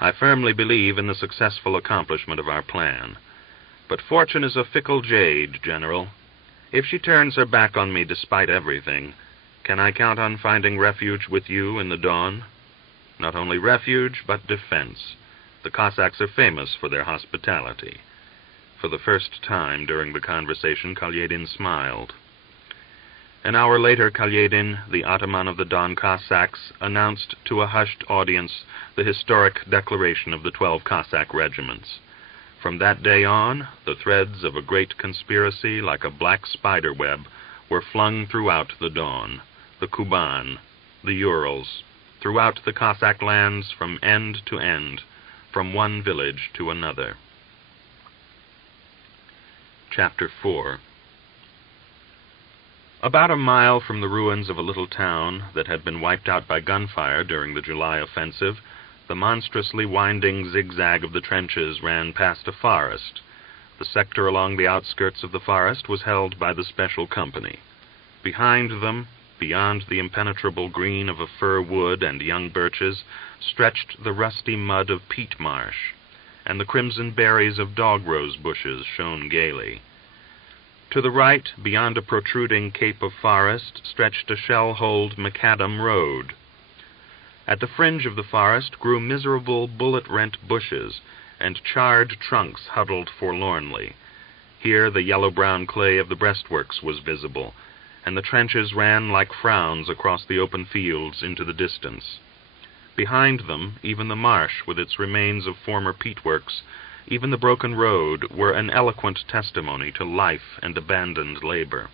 I firmly believe in the successful accomplishment of our plan. But fortune is a fickle jade, General. If she turns her back on me despite everything, can I count on finding refuge with you in the Don? Not only refuge, but defense. The Cossacks are famous for their hospitality." For the first time during the conversation, Kalyedin smiled. An hour later, Kalyedin, the Ataman of the Don Cossacks, announced to a hushed audience the historic declaration of the 12 Cossack regiments. From that day on, the threads of a great conspiracy, like a black spider web, were flung throughout the Don, the Kuban, the Urals, throughout the Cossack lands from end to end, from one village to another. Chapter 4. About a mile from the ruins of a little town that had been wiped out by gunfire during the July offensive, the monstrously winding zigzag of the trenches ran past a forest. The sector along the outskirts of the forest was held by the Special Company. Behind them, beyond the impenetrable green of a fir wood and young birches, stretched the rusty mud of peat marsh, and the crimson berries of dog-rose bushes shone gaily. To the right, beyond a protruding cape of forest, stretched a shell-holed macadam road. At the fringe of the forest grew miserable bullet-rent bushes, and charred trunks huddled forlornly. Here the yellow-brown clay of the breastworks was visible, and the trenches ran like frowns across the open fields into the distance. Behind them, even the marsh with its remains of former peatworks, even the broken road, were an eloquent testimony to life and abandoned labor.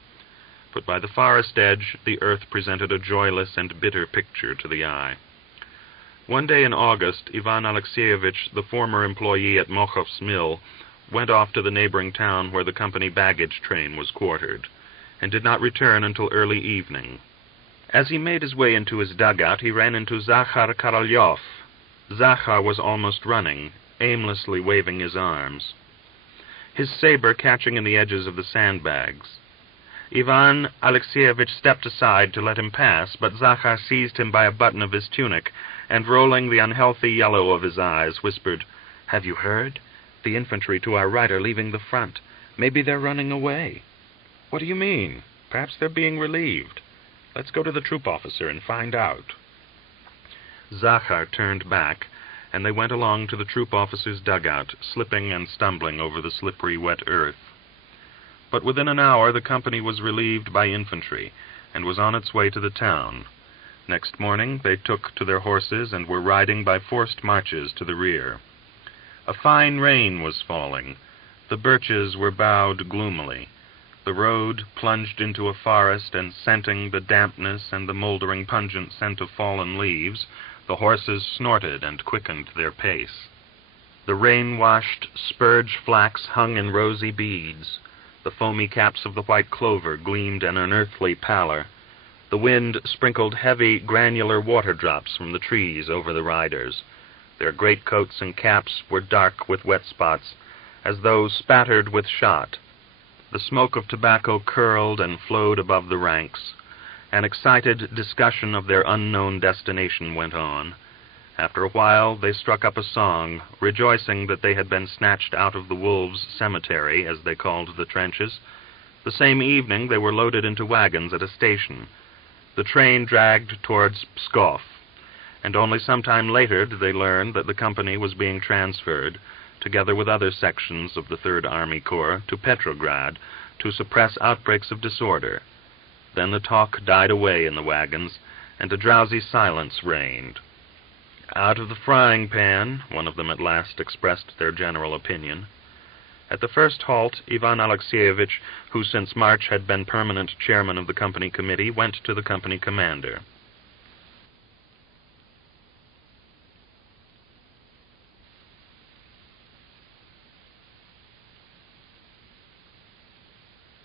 But by the forest edge, the earth presented a joyless and bitter picture to the eye. One day in August, Ivan Alexeyevich, the former employee at Mochov's mill, went off to the neighboring town where the company baggage train was quartered, and did not return until early evening. As he made his way into his dugout, he ran into Zakhar Korolyov. Zakhar was almost running, aimlessly waving his arms, his saber catching in the edges of the sandbags. Ivan Alexeyevich stepped aside to let him pass, but Zakhar seized him by a button of his tunic, and rolling the unhealthy yellow of his eyes, whispered, "Have you heard? The infantry to our right are leaving the front. Maybe they're running away." "What do you mean? Perhaps they're being relieved. Let's go to the troop officer and find out." Zakhar turned back, and they went along to the troop officer's dugout, slipping and stumbling over the slippery, wet earth. But within an hour the company was relieved by infantry, and was on its way to the town. Next morning they took to their horses and were riding by forced marches to the rear. A fine rain was falling. The birches were bowed gloomily. The road plunged into a forest, and scenting the dampness and the moldering pungent scent of fallen leaves, the horses snorted and quickened their pace. The rain-washed spurge flax hung in rosy beads. The foamy caps of the white clover gleamed an unearthly pallor. The wind sprinkled heavy, granular water drops from the trees over the riders. Their greatcoats and caps were dark with wet spots, as though spattered with shot. The smoke of tobacco curled and flowed above the ranks. An excited discussion of their unknown destination went on. After a while they struck up a song, rejoicing that they had been snatched out of the wolves' cemetery, as they called the trenches. The The same evening they were loaded into wagons at a station. The train dragged towards Pskov, and only some time later did they learn that the company was being transferred, together with other sections of the Third Army Corps, to Petrograd to suppress outbreaks of disorder. Then the talk died away in the wagons, and a drowsy silence reigned. Out of the frying pan, one of them at last expressed their general opinion. At the first halt, Ivan Alexeyevich, who since March had been permanent chairman of the company committee, went to the company commander.